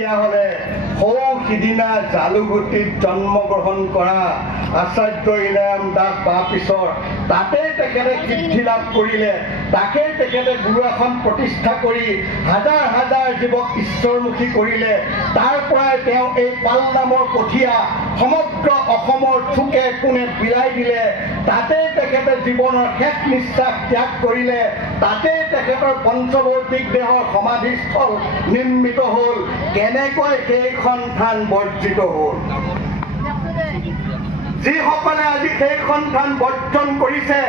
তেতিয়াহ'লে সৌ সিদিনা জালুগুটিত জন্মগ্ৰহণ কৰা আচাৰ্য ইনাৰাম দাস বা পিছৰ তাতেই তেখেতে সিদ্ধি লাভ কৰিলে, তাকেই তেখেতে গুৰু আসন প্ৰতিষ্ঠা কৰি হাজাৰ হাজাৰ জীৱক ঈশ্বৰমুখী কৰিলে। তাৰ পৰাই তেওঁ এই পাল নামৰ কঠীয়া সমগ্ৰ অসমৰ চুকে কোণে বিলাই দিলে। তাতেই তেখেতে জীৱনৰ শেষ নিশ্বাস ত্যাগ কৰিলে। তাতেই তেখেতৰ পঞ্চভৌতিক দেহৰ সমাধিস্থল নিৰ্মিত হ'ল। কেনেকৈ সেইখন থান বৰ্জিত হ'ল? যিসকলে আজি সেইখন থান বৰ্জন কৰিছে,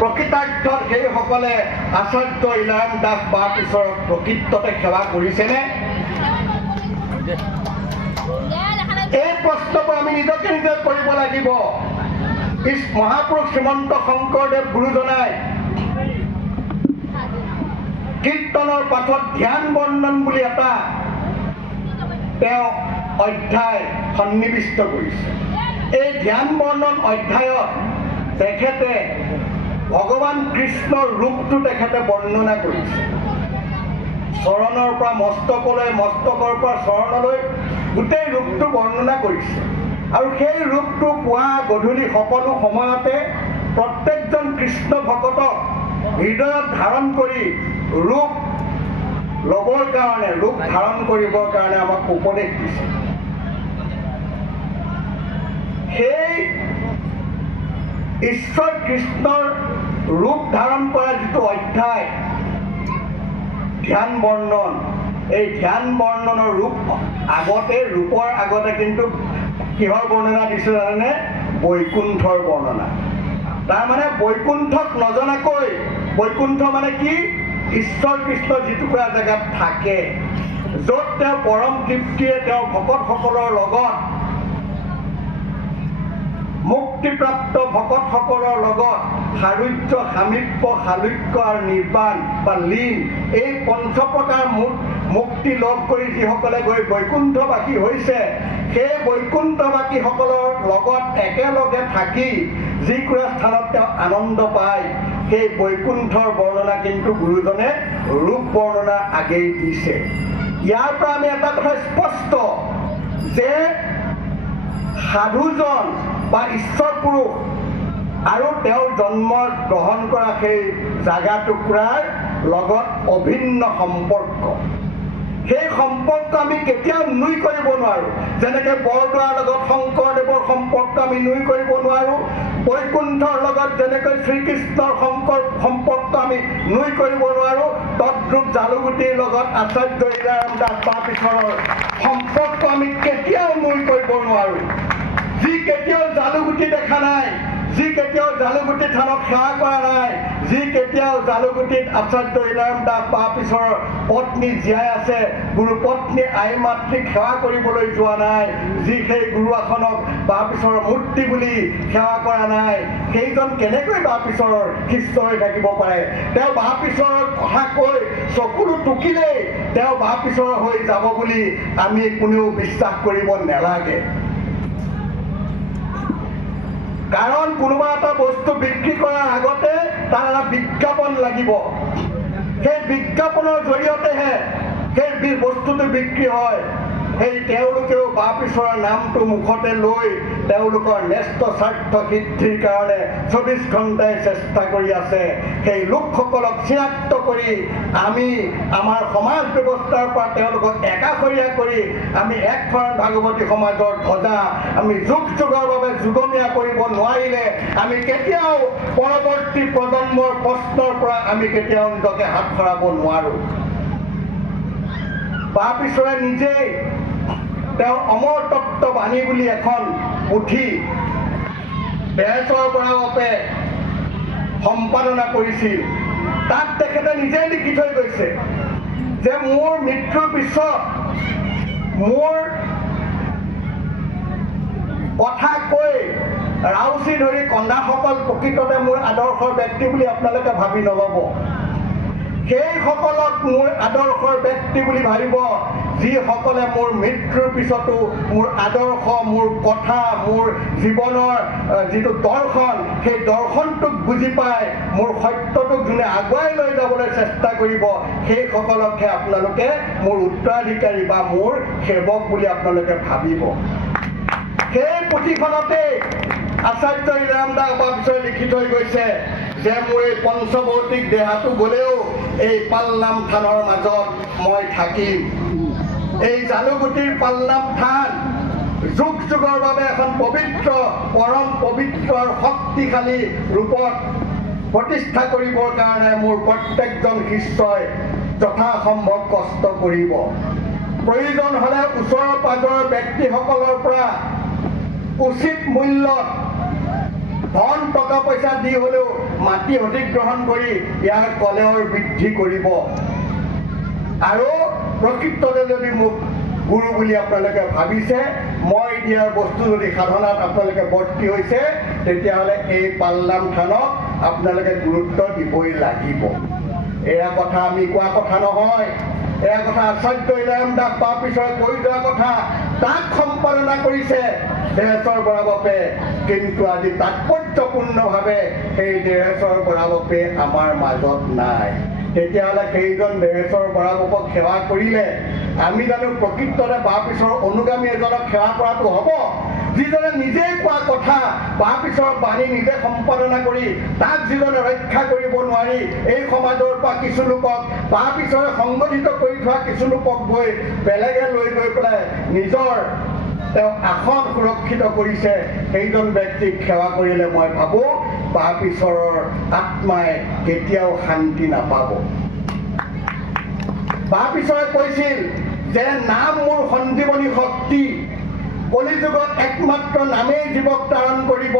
প্ৰকৃতাৰ্থত সেইসকলে আচাৰ্য ইনাৰাম দাস বা পিছৰ প্ৰকৃততে সেৱা কৰিছেনে? এই প্ৰশ্নবোৰ আমি নিজকে নিজে কৰিব লাগিব। মহাপুৰুষ শ্ৰীমন্ত শংকৰদেৱ গুৰুজনাই কীৰ্তনৰ পাঠত ধ্যান বৰ্ণন বুলি এটা তেওঁ অধ্যায় সন্নিৱিষ্ট কৰিছে। এই ধ্যান বৰ্ণন অধ্যায়ত তেখেতে ভগৱান কৃষ্ণৰ ৰূপটো তেখেতে বৰ্ণনা কৰিছে। চৰণৰ পৰা মস্তকলৈ, মস্তকৰ পৰা চৰণলৈ গোটেই ৰূপটো বৰ্ণনা কৰিছে। আৰু সেই ৰূপটো পুৱা গধূলি সকলো সময়তে প্ৰত্যেকজন কৃষ্ণ ভকতক হৃদয়ত ধাৰণ কৰি ৰূপ ল'বৰ কাৰণে, ৰূপ ধাৰণ কৰিবৰ কাৰণে আমাক উপদেশ দিছে। সেই ঈশ্বৰ কৃষ্ণৰ ৰূপ ধাৰণ কৰা যিটো অধ্যায় ধ্যান বৰ্ণন, এই ধ্যান বৰ্ণনৰ ৰূপ ৰূপৰ আগতে কিন্তু কিহৰ বৰ্ণনা দিছে জানেনে? বৈকুণ্ঠৰ বৰ্ণনা। তাৰমানে বৈকুণ্ঠক নজনাকৈ, বৈকুণ্ঠ মানে কি? ঈশ্বৰ কৃষ্ণ যিটুকুৰা জেগাত থাকে, য'ত তেওঁ পৰম তৃপ্তিৰে তেওঁৰ ভকতসকলৰ লগত, মুক্তিপ্ৰাপ্ত ভকতসকলৰ লগত সাৰুজ্য, সামীপ্য, সালোক্য আৰু নিৰ্বাণ বা লীন, এই পঞ্চপ্ৰকাৰ মুক্তি লাভ কৰি যিসকলে গৈ বৈকুণ্ঠবাসী হৈছে, সেই বৈকুণ্ঠবাসীসকলৰ লগত একেলগে থাকি যিকোনো স্থানত তেওঁ আনন্দ পায়, সেই বৈকুণ্ঠৰ বৰ্ণনা কিন্তু গুৰুজনে ৰূপ বৰ্ণনা আগেই দিছে। ইয়াৰ পৰা আমি এটা কথা স্পষ্ট যে সাধুজন বা ঈশ্বৰ পুৰুষ আৰু তেওঁৰ জন্ম গ্ৰহণ কৰা সেই জাগা টুকুৰাৰ লগত অভিন্ন সম্পৰ্ক। সেই সম্পৰ্ক আমি কেতিয়াও নুই কৰিব নোৱাৰোঁ। যেনেকৈ বৰদোৱাৰ লগত শংকৰদেৱৰ সম্পৰ্ক আমি নুই কৰিব নোৱাৰোঁ, বৈকুণ্ঠৰ লগত যেনেকৈ শ্ৰীকৃষ্ণৰ সম্পৰ্ক আমি নুই কৰিব নোৱাৰোঁ, তদ্ৰূপ জালুগুটিৰ লগত আচাৰ্য ইনাৰাম দাস বা পিছৰৰ সম্পৰ্ক আমি কেতিয়াও নুই কৰিব নোৱাৰোঁ। যি কেতিয়াও জালুগুটি দেখা নাই, যি কেতিয়াও জালুগুটি থানক সেৱা কৰা নাই, যি কেতিয়াও জালুগুটিত আচাৰ্য ইনাৰাম দাস বা পিছৰৰ পত্নী জীয়াই আছে, গুৰু পত্নী আই মাতৃক সেৱা কৰিবলৈ যোৱা নাই, যি সেই গুৰু আসনক বা পিছৰৰ মূৰ্তি বুলি সেৱা কৰা নাই, সেইজন কেনেকৈ বা পিছৰৰ শিষ্য হৈ থাকিব পাৰে? তেওঁ বা পিছৰৰ কথা কৈ চকুলো টুকিলেই তেওঁ বা পিছৰ হৈ যাব বুলি আমি কোনেও বিশ্বাস কৰিব নালাগে। কাৰণ কোনোবা এটা বস্তু বিক্ৰী কৰাৰ আগতে তাৰ এটা বিজ্ঞাপন লাগিব। সেই বিজ্ঞাপনৰ জৰিয়তেহে সেই বস্তুটো বিক্ৰী হয়। সেই তেওঁলোকেও বা পিছৰৰ নামটো মুখতে লৈ তেওঁলোকৰ ন্যস্ত স্বাৰ্থ সিদ্ধিৰ কাৰণে 24 ঘণ্টাই চেষ্টা কৰি আছে। সেই লোকসকলক চিনাক্ত কৰি আমি আমাৰ সমাজ ব্যৱস্থাৰ পৰা তেওঁলোকক একাষৰীয়া কৰি আমি একশৰণ ভাগৱতী সমাজৰ ধ্বজা আমি যুগ যুগৰ বাবে যুগমীয়া কৰিব নোৱাৰিলে আমি কেতিয়াও পৰৱৰ্তী প্ৰজন্মৰ প্ৰশ্নৰ পৰা আমি কেতিয়াও নিজকে হাত সৰাব নোৱাৰোঁ। বা পিছৰে নিজেই তেওঁ অমৰ তত্ত্ব বাণী বুলি এখন পুথি বেৰচৰ বৰাৱে সম্পাদনা কৰিছিল। তাত তেখেতে নিজেই লিখি থৈ গৈছে যে মোৰ মৃত্যুৰ পিছত মোৰ কথা কৈ ৰাউচি ধৰি কন্দাসকল প্ৰকৃততে মোৰ আদৰ্শৰ ব্যক্তি বুলি আপোনালোকে ভাবি নল'ব। সেইসকলক মোৰ আদৰ্শৰ ব্যক্তি বুলি ভাবিব যিসকলে মোৰ মৃত্যুৰ পিছতো মোৰ আদৰ্শ, মোৰ কথা, মোৰ জীৱনৰ যিটো দৰ্শন, সেই দৰ্শনটোক বুজি পাই মোৰ সত্যটোক যোনে আগুৱাই লৈ যাবলৈ চেষ্টা কৰিব, সেইসকলকহে আপোনালোকে মোৰ উত্তৰাধিকাৰী বা মোৰ সেৱক বুলি আপোনালোকে ভাবিব। সেই পুথিখনতে আচাৰ্য ইনাৰাম দাস বাপীছৰে লিখি থৈ গৈছে যে মোৰ এই পঞ্চভৌতিক দেহাটো গ'লেও এই পালনাম থানৰ মাজত মই থাকিম। এই জালুগুটিৰ পালনাম থান যুগ যুগৰ বাবে এখন পবিত্ৰ, পৰম পবিত্ৰ আৰু শক্তিশালী ৰূপত প্ৰতিষ্ঠা কৰিবৰ কাৰণে মোৰ প্ৰত্যেকজন শিষ্যই যথাসম্ভৱ কষ্ট কৰিব। প্ৰয়োজন হ'লে ওচৰৰ পাজৰৰ ব্যক্তিসকলৰ পৰা উচিত মূল্যত ধন টকা পইচা দি হ'লেও মাটি অধিগ্ৰহণ কৰি ইয়াৰ কলেৱৰ বৃদ্ধি কৰিব। আৰু প্ৰকৃততে যদি মোক গুৰু বুলি আপোনালোকে ভাবিছে, মই দিয়াৰ বস্তু যদি সাধনাত আপোনালোকে বৰ্তি হৈছে, তেতিয়াহ'লে এই পালনাম থানক আপোনালোকে গুৰুত্ব দিবই লাগিব। এয়া কথা আমি কোৱা কথা নহয়, এয়া কথা আচাৰ্য ইনাৰাম দাস বাপীছৰে কৈ যোৱা কথা। তাক সম্পাদনা কৰিছে দেহেশ্বৰ বৰাবাপে, কিন্তু আজি তাৎপৰ্যপূৰ্ণভাৱে সেই দেহেশ্বৰ বৰাবাপে আমাৰ মাজত নাই। তেতিয়াহ'লে সেইজন দেহেশ্বৰ বৰাবাপক সেৱা কৰিলে আমি জানো প্ৰকৃততে বাপীছৰ অনুগামী এজনক সেৱা কৰাটো হ'ব? যিজনে নিজেই কোৱা কথা, বাপীছৰ বাণী নিজে সম্পাদনা কৰি তাক যিজনে ৰক্ষা কৰিব নোৱাৰি, এই সমাজৰ পৰা কিছু লোকক বাপীছৰে সংগঠিত কৰি থোৱা কিছু লোকক গৈ বেলেগে লৈ গৈ পেলাই নিজৰ তেওঁ আসন সুৰক্ষিত কৰিছে, সেইজন ব্যক্তিক সেৱা কৰিলে মই ভাবোঁ বাপীছৰৰ আত্মাই কেতিয়াও শান্তি নাপাব। বাপীছৰে কৈছিল যে নাম মোৰ সঞ্জীৱনী শক্তি, কলিযুগত একমাত্ৰ নামেই জীৱক তাৰণ কৰিব,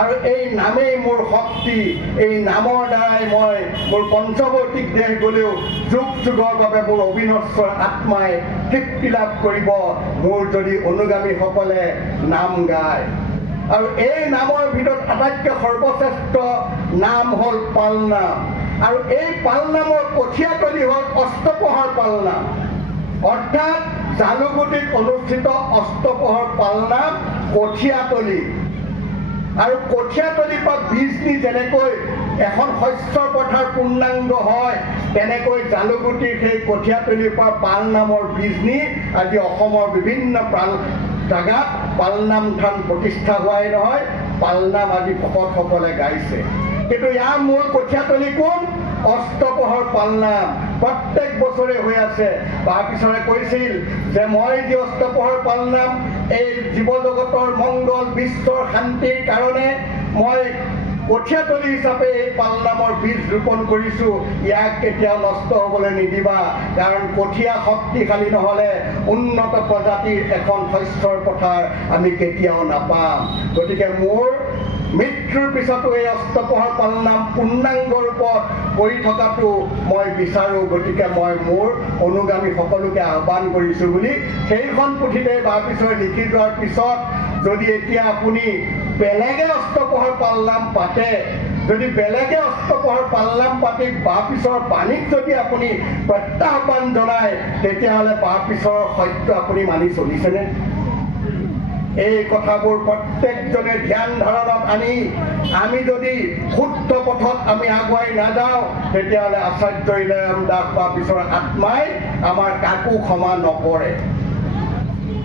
আৰু এই নামেই মোৰ শক্তি। এই নামৰ দ্বাৰাই মই মোৰ পঞ্চভৌতিক দেহ গ'লেও যুগ যুগৰ বাবে মোৰ অবিনশ্বৰ আত্মাই তৃপ্তি লাভ কৰিব, মোৰ যদি অনুগামীসকলে নাম গায়। আৰু এই নামৰ ভিতৰত আটাইতকৈ সৰ্বশ্ৰেষ্ঠ নাম হ'ল পালনাম, আৰু এই পালনামৰ কঠীয়াতলী হ'ল অস্তপহৰ পালনাম, অৰ্থাৎ জালুগুটিত অনুষ্ঠিত অস্তপহৰ পালনাম কঠীয়াতলী। আৰু কঠীয়াতলীৰ পৰা বীজ নি যেনেকৈ এখন শস্যৰ পথাৰ পূৰ্ণাংগ হয়, তেনেকৈ জালুগুটিৰ সেই কঠীয়াতলীৰ পৰা পালনামৰ বীজ নি আজি অসমৰ বিভিন্ন জাগাত পালনাম থান প্ৰতিষ্ঠা হোৱাই নহয়, পালনাম আজি ভকতসকলে গাইছে। কিন্তু ইয়াৰ মূল কঠীয়াতলী কোন? অস্তপহৰ পালনাম প্ৰত্যেক বছৰে হৈ আছে। বাপীছৰে কৈছিল যে মই যি অস্তপহৰ পালনাম এই জীৱ জগতৰ মংগল, বিশ্বৰ শান্তিৰ কাৰণে মই কঠীয়াতলী হিচাপে এই পালনামৰ বীজ ৰোপণ কৰিছোঁ, ইয়াক কেতিয়াও নষ্ট হ'বলৈ নিদিবা, কাৰণ কঠীয়া শক্তিশালী নহ'লে উন্নত প্ৰজাতিৰ এখন শস্যৰ পথাৰ আমি কেতিয়াও নাপাম। গতিকে মোৰ মৃত্যুৰ পিছতো এই অস্তপহৰ পালনাম পূৰ্ণাংগ ৰূপত কৰি থকাটো মই বিচাৰোঁ। গতিকে মই মোৰ অনুগামী সকলোকে আহ্বান কৰিছোঁ বুলি সেইখন পুথিতে বাপীছৰে লিখি যোৱাৰ পিছত যদি এতিয়া আপুনি বেলেগে অস্তপহৰ পালনাম পাতে, যদি বেলেগে অস্তপহৰ পালনাম পাতি বাপীছৰ বাণীক যদি আপুনি প্ৰত্যাহ্বান জনায়, তেতিয়াহ'লে বাপীছৰ সত্য আপুনি মানি চলিছেনে? এই কথাবোৰ প্ৰত্যেকজনে ধ্যান ধাৰণত আনি আমি যদি শুদ্ধ পথত আমি আগুৱাই নাযাওঁ, তেতিয়াহ'লে আচাৰ্য ইনাৰাম দাস বাপীছৰ আত্মাই আমাৰ কাকো ক্ষমা নকৰে।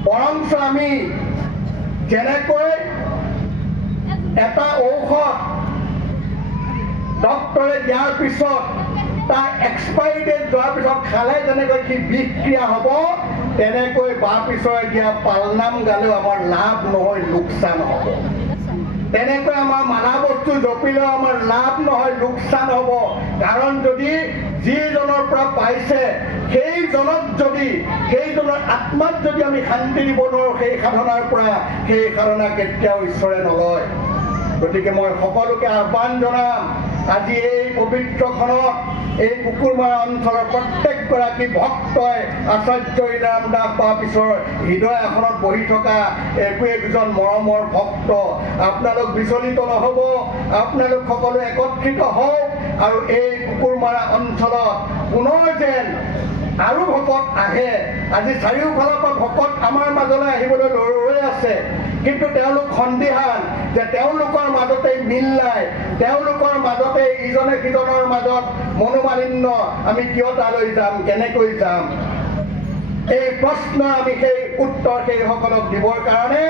বৰঞ্চ আমি যেনেকৈ এটা ঔষধ ডক্টৰে দিয়াৰ পিছত তাৰ এক্সপাইৰী ডেট যোৱাৰ পিছত খালে যেনেকৈ সি বিষক্ৰিয়া হ'ব, তেনেকৈ বাপীছৰে দিয়া পালনাম গালেও আমাৰ লাভ নহয়, লোকচান হ'ব। তেনেকৈ আমাৰ মালা বস্তু জপিলেও আমাৰ লাভ নহয়, লোকচান হ'ব। কাৰণ যদি যিজনৰ পৰা পাইছে সেইজনৰ আত্মাত যদি আমি শান্তি দিব নোৱাৰোঁ, সেই সাধনাৰ পৰা সেই সাধনা কেতিয়াও ঈশ্বৰে নলয়। গতিকে মই সকলোকে আহ্বান জনাম, আজি এই পবিত্ৰখনত এই কুকুৰমাৰা অঞ্চলৰ প্ৰত্যেকগৰাকী ভক্তই আচাৰ্য ইনাৰাম দাস বাপীছৰ হৃদয় আসনত বহি থকা একো একজন মৰমৰ ভক্ত। আপোনালোক বিচলিত নহ'ব, আপোনালোক সকলো একত্ৰিত হওক আৰু এই কুকুৰমাৰা অঞ্চলত পুনৰ যেন আৰু ভকত আহে। আজি চাৰিওফালৰ পৰা ভকত আমাৰ মাজলৈ আহিবলৈ ৰৈ আছে, কিন্তু তেওঁলোক সন্দিহান যে তেওঁলোকৰ মাজতে মিল নাই, তেওঁলোকৰ মাজতে ইজনে সিজনৰ মাজত মনোমালিন্য। আমি কিয় তালৈ যাম, কেনেকৈ যাম? এই প্ৰশ্ন আমি সেই উত্তৰ সেইসকলক দিবৰ কাৰণে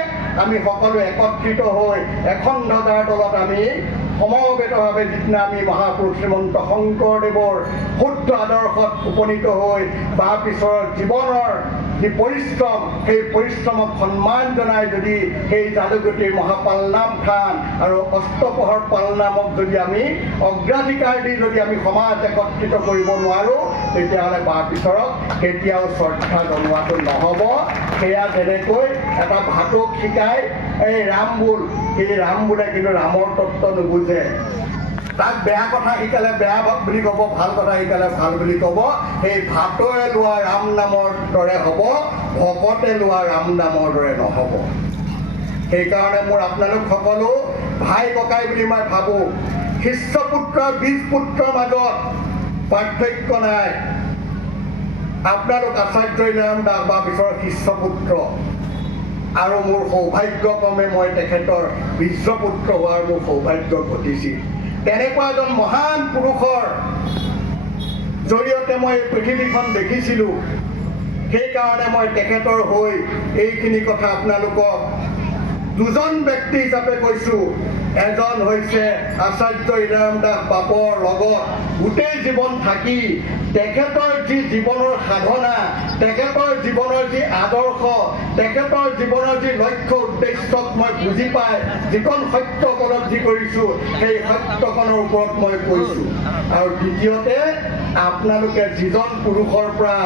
আমি সকলো একত্ৰিত হৈ এখন ধ্বজাৰ তলত আমি সমবেতভাৱে যিদিনা আমি মহাপুৰুষ শ্ৰীমন্ত শংকৰদেৱৰ শুদ্ধ আদৰ্শত উপনীত হৈ তাৰ পিছৰ জীৱনৰ যি পৰিশ্ৰম, সেই পৰিশ্ৰমক সন্মান জনাই যদি সেই জালুকগুটিৰ মহাপালনাম থান আৰু অষ্টপহৰ পালনামক যদি আমি অগ্ৰাধিকাৰ দি যদি আমি সমাজ একত্ৰিত কৰিব নোৱাৰোঁ, তেতিয়াহ'লে তাৰ পিছৰক কেতিয়াও শ্ৰদ্ধা জনোৱাটো নহ'ব। সেয়া যেনেকৈ এটা ভাটৌক শিকাই এই ৰাম বোল, সেই ৰাম বোলে কিন্তু ৰামৰ তত্ত্ব নুবুজে। তাক বেয়া কথা শিকালে বেয়া বুলি ক'ব, ভাল কথা শিকালে ভাল বুলি ক'ব। সেই ভাটৌৱে লোৱা ৰাম নামৰ দৰে হ'ব, ভকতে লোৱা ৰাম নামৰ দৰে নহ'ব। সেইকাৰণে মোৰ আপোনালোক সকলো ভাই ককাই বুলি মই ভাবোঁ। শিষ্যপুত্ৰ বীজ পুত্ৰৰ মাজত পাৰ্থক্য নাই। আপোনালোক আচাৰ্য ইনাৰাম দাস বা পিছৰ শিষ্যপুত্ৰ, আৰু মোৰ সৌভাগ্যক্ৰমে মই তেখেতৰ বীৰ্যপুত্ৰ হোৱাৰ মোৰ সৌভাগ্য ঘটিছিল। তেনেকুৱা এজন মহান পুৰুষৰ জৰিয়তে মই পৃথিৱীখন দেখিছিলোঁ। সেইকাৰণে মই তেখেতৰ হৈ এইখিনি কথা আপোনালোকক দুজন ব্যক্তি হিচাপে কৈছোঁ। এজন হৈছে আচাৰ্য ইনাৰাম দাস বাপৰ লগত গোটেই জীৱন থাকি তেখেতৰ যি জীৱনৰ সাধনা, তেখেতৰ জীৱনৰ যি আদৰ্শ, তেখেতৰ জীৱনৰ যি লক্ষ্য উদ্দেশ্যক মই বুজি পাই যিখন সত্য উপলব্ধি কৰিছোঁ, সেই সত্যখনৰ ওপৰত মই কৈছোঁ। আৰু দ্বিতীয়তে আপোনালোকে যিজন পুৰুষৰ পৰা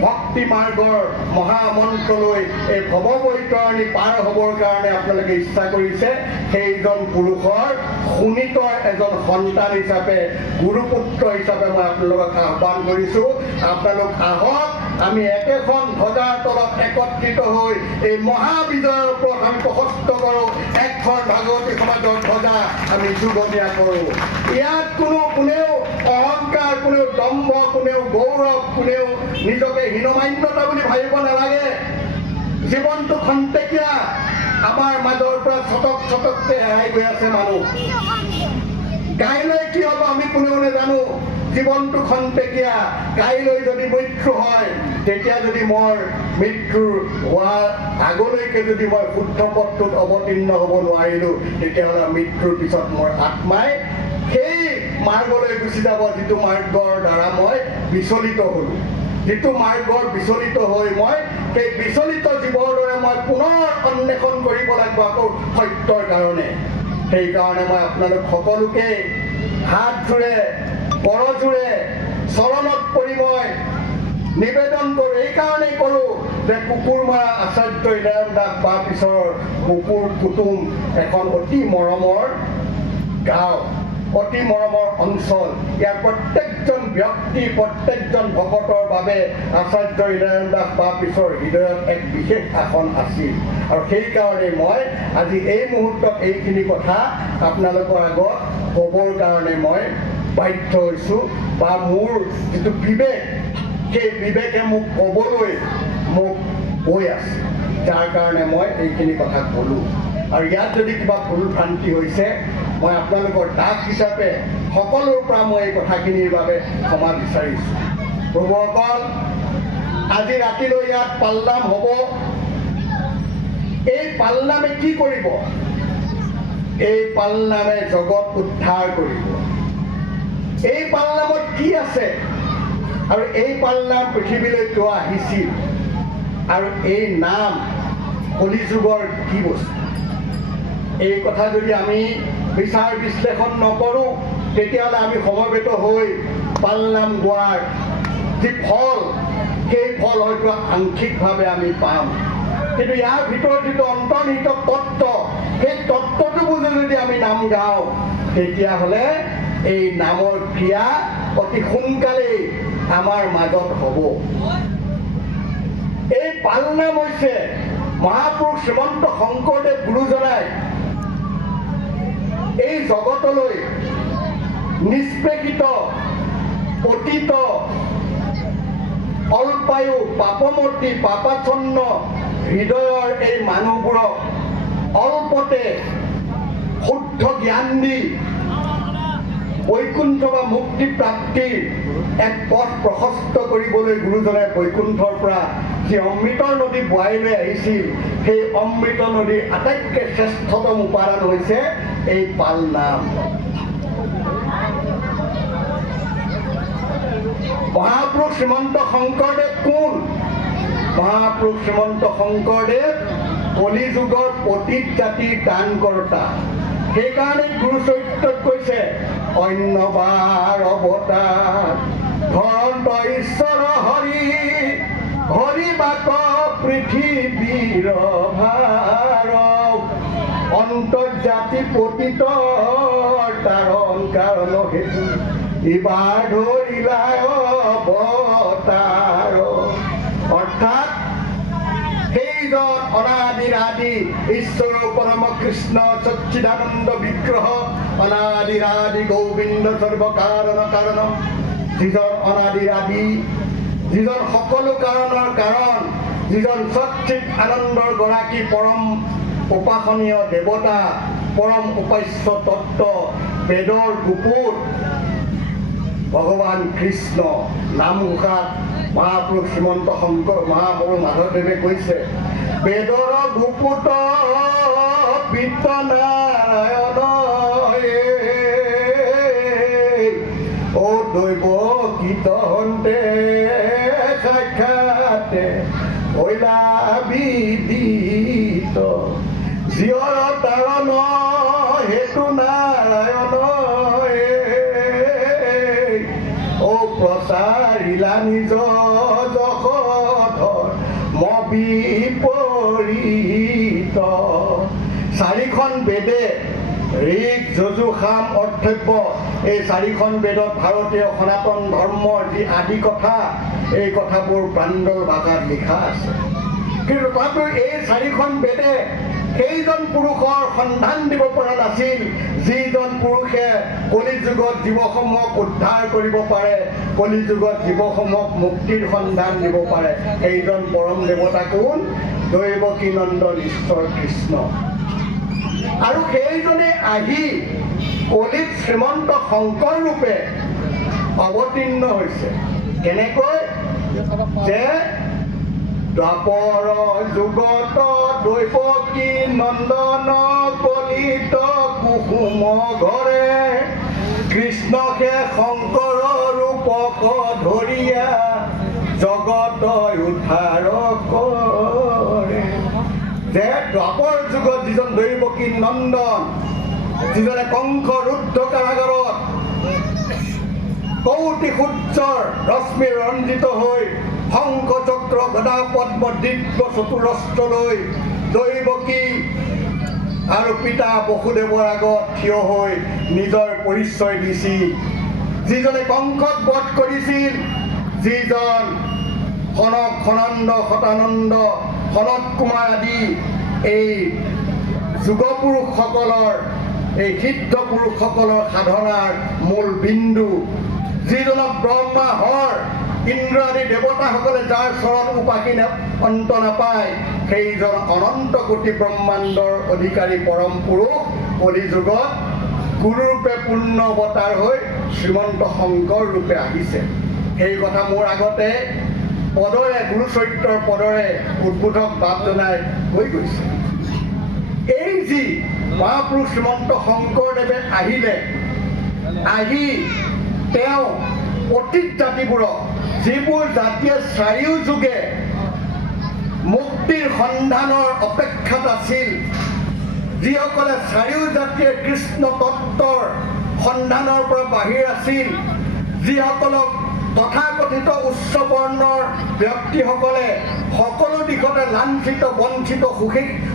ভক্তি মাৰ্গৰ মহামন্ত্ৰলৈ এই ভৱবৈতৰণি পাৰ হ'বৰ কাৰণে আপোনালোকে ইচ্ছা কৰিছে, সেইজন পুৰুষৰ সুনীতৰ এজন সন্তান হিচাপে, গুৰুপুত্ৰ হিচাপে মই আপোনালোকক আহ্বান কৰিছোঁ। আপোনালোক আহক, আমি একেখন ধ্বজাৰ তলত একত্ৰিত হৈ এই মহাবিজয়ৰ ওপৰত আমি প্ৰশস্ত কৰোঁ। এখন ভাগৱতী সমাজৰ ধ্বজা আমি যুগমীয়া কৰোঁ। ইয়াত কোনেও অহংকাৰ, কোনেও দম্ভ, কোনেও গৌৰৱ, কোনেও নিজকে হীনমান্যতা বুলি ভাবিব নালাগে। জীৱনটো খন্তেকীয়া। আমাৰ মাজৰ পৰা ছটককে হেৰাই গৈ আছে মানুহ। কাইলৈ কি হ'ব আমি কোনেও নাজানো। জীৱনটো খন্তেকীয়া। কাইলৈ যদি মৃত্যু হয়, তেতিয়া যদি মই মৃত্যুৰ হোৱাৰ আগলৈকে যদি মই শুদ্ধ পথটোত অৱতীৰ্ণ হ'ব নোৱাৰিলোঁ, তেতিয়াহ'লে মৃত্যুৰ পিছত মোৰ আত্মাই সেই মাৰ্গলৈ গুচি যাব, যিটো মাৰ্গৰ দ্বাৰা মই বিচলিত হ'লোঁ। যিটো মাৰ্গৰ বিচলিত হৈ মই সেই বিচলিত জীৱৰ দৰে মই পুনৰ অন্বেষণ কৰিব লাগিব আকৌ সত্যৰ কাৰণে। সেইকাৰণে মই আপোনালোক সকলোকে হাত জোৰে, কৰজোৰে, চৰণত পৰি মই নিবেদন কৰোঁ। এইকাৰণেই কৰোঁ যে কুকুৰমাৰা আচাৰ্য ইনাৰাম দাস বা পিছৰ কুকুৰ কুটুম এখন অতি মৰমৰ গাঁও, অতি মৰমৰ অঞ্চল। ইয়াৰ প্ৰত্যেকজন ব্যক্তি, প্ৰত্যেকজন ভকতৰ বাবে আচাৰ্য ইনাৰাম দাস বা পিছৰ হৃদয়ত এক বিশেষ আসন আছিল। আৰু সেইকাৰণে মই আজি এই মুহূৰ্তত এইখিনি কথা আপোনালোকৰ আগত ক'বৰ কাৰণে মই বাধ্য হৈছোঁ, বা মোৰ যিটো বিবেক, সেই বিবেকে মোক ক'বলৈ মোক কৈ আছে, যাৰ কাৰণে মই এইখিনি কথা ক'লোঁ। আৰু ইয়াত যদি কিবা ভুল ভ্ৰান্তি হৈছে, মই আপোনালোকৰ দাস হিচাপে সকলোৰ পৰা মই এই কথাখিনিৰ বাবে ক্ষমা বিচাৰিছোঁ। প্ৰভুসকল, আজি ৰাতিলৈ ইয়াত পালনাম হ'ব। এই পালনামে কি কৰিব? এই পালনামে জগত উদ্ধাৰ কৰিব। এই পালনামত কি আছে? আৰু এই পালনাম পৃথিৱীলৈ কিয় আহিছিল? আৰু এই নাম কলিযুগৰ কি বস্তু? এই কথা যদি আমি বিচাৰ বিশ্লেষণ নকৰোঁ, তেতিয়াহ'লে আমি সমবেত হৈ পালনাম গোৱাৰ যি ফল, সেই ফল হয়তো আংশিকভাৱে আমি পাম। কিন্তু ইয়াৰ ভিতৰত যিটো অন্তৰ্নিহিত তত্ত্ব, সেই তত্ত্বটো বুজি যদি আমি নাম গাওঁ, তেতিয়াহ'লে এই নামৰ ক্ৰিয়া অতি সোনকালেই আমাৰ মাজত হ'ব। এই পালনাম হৈছে মহাপুৰুষ শ্ৰীমন্ত শংকৰদেৱ গুৰুজনাই এই জগতলৈ নিষ্পেষিত, পতিত, অল্পায়ু পাপমতী পাপাচ্ছন্ন হৃদয়ৰ এই মানুহবোৰক অল্পতে শুদ্ধ জ্ঞান দি বৈকুণ্ঠ বা মুক্তি প্ৰাপ্তিৰ এক পথ প্ৰশস্ত কৰিবলৈ গুৰুজনে বৈকুণ্ঠৰ পৰা যি অমৃতৰ নদী বোৱাই লৈ আহিছিল, সেই অমৃত নদীৰ আটাইতকৈ শ্ৰেষ্ঠতম উপাদান হৈছে এই পাল নাম। মহাপুৰুষ শ্ৰীমন্ত শংকৰদেৱ কোন? মহাপুৰুষ শ্ৰীমন্ত শংকৰদেৱ কলিযুগৰ পতিত জাতিৰ দানকৰ্তা। সেইকাৰণে গুৰু চৰিত্ৰত কৈছে অন্যবাৰ অৱতাৰ ধৰন্ত ঈশ্বৰ হৰি হৰি বাক পৃথিৱীৰ ভাৰ অন্তৰ্জাতি পতিত তাৰণ কাৰণ হেতু ইবাৰ ধৰিলাই অৱতাৰ। অৰ্থাৎ সেইজন অনাদিৰ আদি ঈশ্বৰ পৰম কৃষ্ণ সচ্চিদানন্দ বিগ্ৰহ অনাদিৰ আদি গোবিন্দ সৰ্বকাৰণ কাৰণ, যিজন অনাদিৰ আদি, যিজন সকলো কাৰণৰ কাৰণ, যিজন সচ্চিত আনন্দৰ গৰাকী পৰম উপাসনীয় দেৱতা, পৰম উপাস্য তত্ত্ব, বেদৰ গুপুত ভগৱান কৃষ্ণ। নামঘোষাত মহাপুৰুষ শ্ৰীমন্ত শংকৰ মহাপুৰুষ মাধৱদেৱে কৈছে বেদৰ গুপুত পিত নাৰায়ণ ও দৈৱ কীত হন্তে সাক্ষাতে হৈলা বিদিত জীয়ৰ তাৰণ হেতু নাৰায়ণ ও প্ৰচাৰিলা নিজ যশোধৰ বিপৰীত। চাৰিখন বেদে ঋক যজু সাম অৰ্থব্য, এই চাৰিখন বেদত ভাৰতীয় সনাতন ধৰ্মৰ যি আদি কথা, এই কথাবোৰ প্ৰাঞ্জল ভাষাত লিখা আছে। কিন্তু তথাপিও এই চাৰিখন বেদে সেইজন পুৰুষৰ সন্ধান দিব পৰা নাছিল, যিজন পুৰুষে কলিযুগত জীৱসমূহক উদ্ধাৰ কৰিব পাৰে, কলিযুগত জীৱসমূহক মুক্তিৰ সন্ধান দিব পাৰে। সেইজন পৰম দেৱতা কোন? দৈৱকী নন্দন ঈশ্বৰ কৃষ্ণ। আৰু সেইজনে আহি কলিত শ্ৰীমন্ত শংকৰ ৰূপে অৱতীৰ্ণ হৈছে। কেনেকৈ? যে দ্বাপৰ যুগত দৈৱকী নন্দন কলিত কুসুম ঘৰে কৃষ্ণকে শংকৰ ৰূপক ধৰিয়া জগত উদ্ধাৰ কৰে। যে দ্বাপৰ যুগত যিজন দৈৱকী নন্দন, যিজনে কংস ৰুদ্ধ কাৰাগাৰত কৌটি সূৰ্যৰ ৰশ্মি ৰঞ্জিত হৈ শংখ চক্ৰ গদা পদ্ম দিব্য চতুৰস্ত্ৰ লৈ দৈৱকী আৰু পিতা বসুদেৱৰ আগত থিয় হৈ নিজৰ পৰিচয় দিছিল, যিজনে কংসক বধ কৰিছিল, যিজন সনক সনন্দ শতানন্দ সনত কুমাৰ আদি এই যুগপুৰুষসকলৰ, এই সিদ্ধ পুৰুষসকলৰ সাধনাৰ মূল বিন্দু, যিজনক ব্ৰহ্মা হৰ ইন্দ্ৰ আদি দেৱতাসকলে যাৰ চৰণ উপাসি অন্ত নাপায়, সেইজন অনন্ত কোটি ব্ৰহ্মাণ্ডৰ অধিকাৰী পৰম পুৰুষ কলিযুগত গুৰুৰূপে পূৰ্ণ অৱতাৰ হৈ শ্ৰীমন্ত শংকৰ ৰূপে আহিছে। সেই কথা মোৰ আগতে পদৰে, গুৰু চৰিত্ৰৰ পদৰে উদ্বোধক বাপ জনাই কৈ গৈছে। এই যি মহাপুৰুষ শ্ৰীমন্ত শংকৰদেৱে আহিলে, আহি তেওঁ পতিত জাতিবোৰক, যিবোৰ জাতিয়ে চাৰিওযুগে মুক্তিৰ সন্ধানৰ অপেক্ষাত আছিল, যিসকলে চাৰিও জাতিয়ে কৃষ্ণ তত্ত্বৰ সন্ধানৰ পৰা বাহিৰ আছিল, যিসকলক তথাকথিত উচ্চ বৰ্ণৰ ব্যক্তিসকলে সকলো দিশতে লাঞ্ছিত, বঞ্চিত,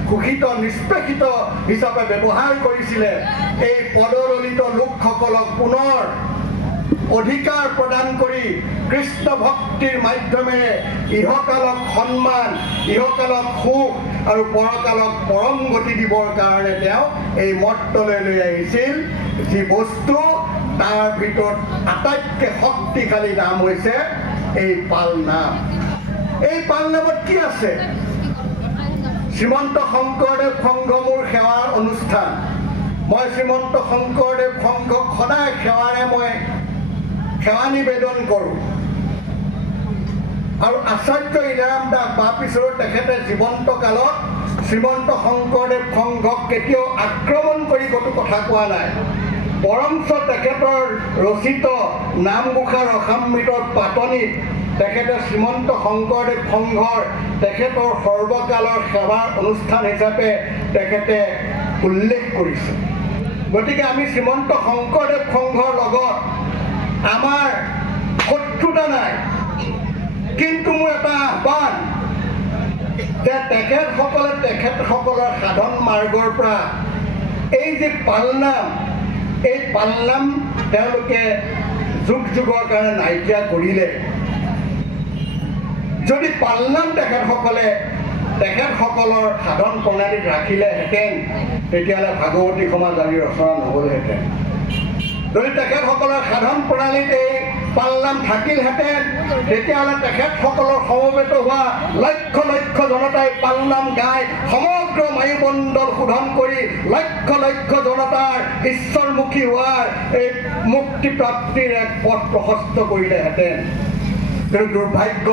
শোষিত, নিষ্পেষিত হিচাপে ব্যৱহাৰ কৰিছিলে, এই পদদলিত লোকসকলক পুনৰ অধিকাৰ প্ৰদান কৰি কৃষ্ণ ভক্তিৰ মাধ্যমেৰে ইহকালক সন্মান, ইহকালক সুখ আৰু পৰকালক পৰম গতি দিবৰ কাৰণে তেওঁ এই মৰ্তলৈ লৈ আহিছিল। যি বস্তু তাৰ ভিতৰত আটাইতকৈ শক্তিশালী নাম হৈছে এই পালনাম। এই পালনামত কি আছে? শ্ৰীমন্ত শংকৰদেৱ সংঘ মোৰ সেৱাৰ অনুষ্ঠান। মই শ্ৰীমন্ত শংকৰদেৱ সংঘক সদায় সেৱাৰে মই সেৱা নিবেদন কৰোঁ। আৰু আচাৰ্য ইৰাম দাস বাপিছৰ তেখেতে জীৱন্ত কালত শ্ৰীমন্ত শংকৰদেৱ সংঘক কেতিয়াও আক্ৰমণ কৰি কতো কথা কোৱা নাই। বৰঞ্চ তেখেতৰ ৰচিত নামঘোষা ৰসামৃতৰ পাতনিত তেখেতে শ্ৰীমন্ত শংকৰদেৱ সংঘৰ তেখেতৰ সৰ্বকালৰ সেৱাৰ অনুষ্ঠান হিচাপে তেখেতে উল্লেখ কৰিছে। গতিকে আমি শ্ৰীমন্ত শংকৰদেৱ সংঘৰ লগত আমাৰ শত্ৰুতা নাই, কিন্তু মোৰ এটা আহ্বান যে তেখেতসকলৰ সাধন মাৰ্গৰ পৰা এই যে পালনাম, এই পালনাম তেওঁলোকে যুগ যুগৰ কাৰণে নাইকিয়া কৰিলে। যদি পালনাম তেখেতসকলৰ সাধন প্ৰণালীত ৰাখিলেহেঁতেন, তেতিয়াহ'লে ভাগৱতী সমাজ আজি ৰচনা নহ'লহেঁতেন। যদি তেখেতসকলৰ সাধন প্ৰণালীত এই পালনাম থাকিলহেঁতেন, তেতিয়াহ'লে তেখেতসকলৰ সমবেত হোৱা লক্ষ লক্ষ জনতাই পালনাম গাই সমগ্ৰ বায়ুমণ্ডল শোধন কৰি লক্ষ লক্ষ জনতাৰ ঈশ্বৰমুখী হোৱাৰ এই মুক্তিপ্ৰাপ্তিৰ এক পথ প্ৰশস্ত কৰিলেহেঁতেন। কিন্তু দুৰ্ভাগ্য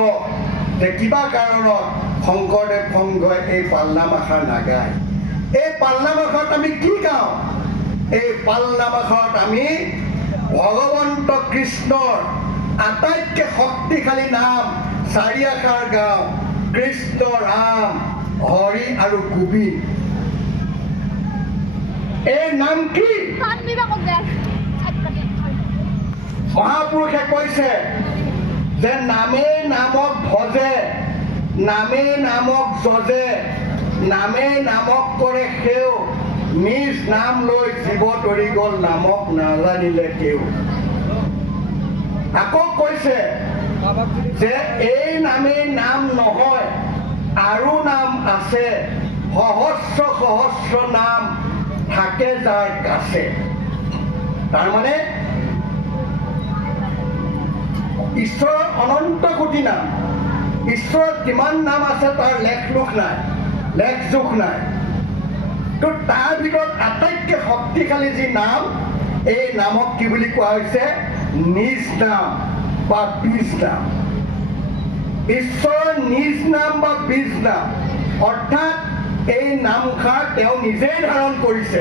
যে কিবা কাৰণত শংকৰদেৱ সংঘই এই পালনাম আখৰ নাগায়। এই পালনাম আখৰত আমি কি গাওঁ? এই পালনাম আখৰত আমি ভগৱন্ত কৃষ্ণৰ আটাইতকৈ শক্তিশালী নাম 4 আখৰ গাওঁ: কৃষ্ণ, ৰাম, হৰি আৰু গোবিন্দ। এই নাম কি? মহাপুৰুষে কৈছে যে নামেই নামক ভজে, নামেই নামক যজে, নামেই নামক কৰে সেও, নিজ নাম লৈ জীৱ তৰি গ'ল নামক নাজানিলে কেও। আকৌ কৈছে যে এই নামেই নাম নহয়, আৰু নাম আছে, সহস্ৰ সহস্ৰ নাম থাকে যাৰ কাছে। তাৰমানে ঈশ্বৰৰ অনন্ত কোটি নাম, ঈশ্বৰৰ কিমান নাম আছে তাৰ লেখ জোখ নাই। তো তাৰ ভিতৰত আটাইতকৈ শক্তিশালী যি নাম, এই নামক কি বুলি কোৱা হৈছে? নিজ নাম বা বীজ নাম। ঈশ্বৰৰ নিজ নাম বা বীজ নাম, অৰ্থাৎ এই নামষাৰ তেওঁ নিজেই ধাৰণ কৰিছে।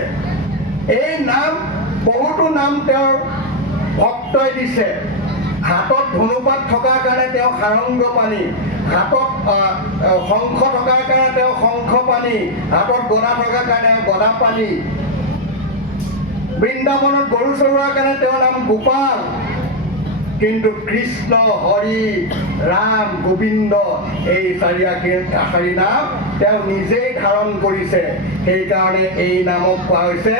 এই নাম, বহুতো নাম তেওঁৰ ভক্তই দিছে। হাতত ধনুপাত থকাৰ কাৰণে তেওঁ সাৰংগ পানী, হাতত শংখ থকাৰ কাৰণে তেওঁ শংখ পানী, হাতত গদা থকাৰ কাৰণে গদা পানী, বৃন্দাবনত গৰু চৰোৱাৰ কাৰণে তেওঁৰ নাম গোপাল। কিন্তু কৃষ্ণ, হৰি, ৰাম, গোবিন্দ এই 4 আখৰী নাম তেওঁ নিজেই ধাৰণ কৰিছে। সেইকাৰণে এই নামক কোৱা হৈছে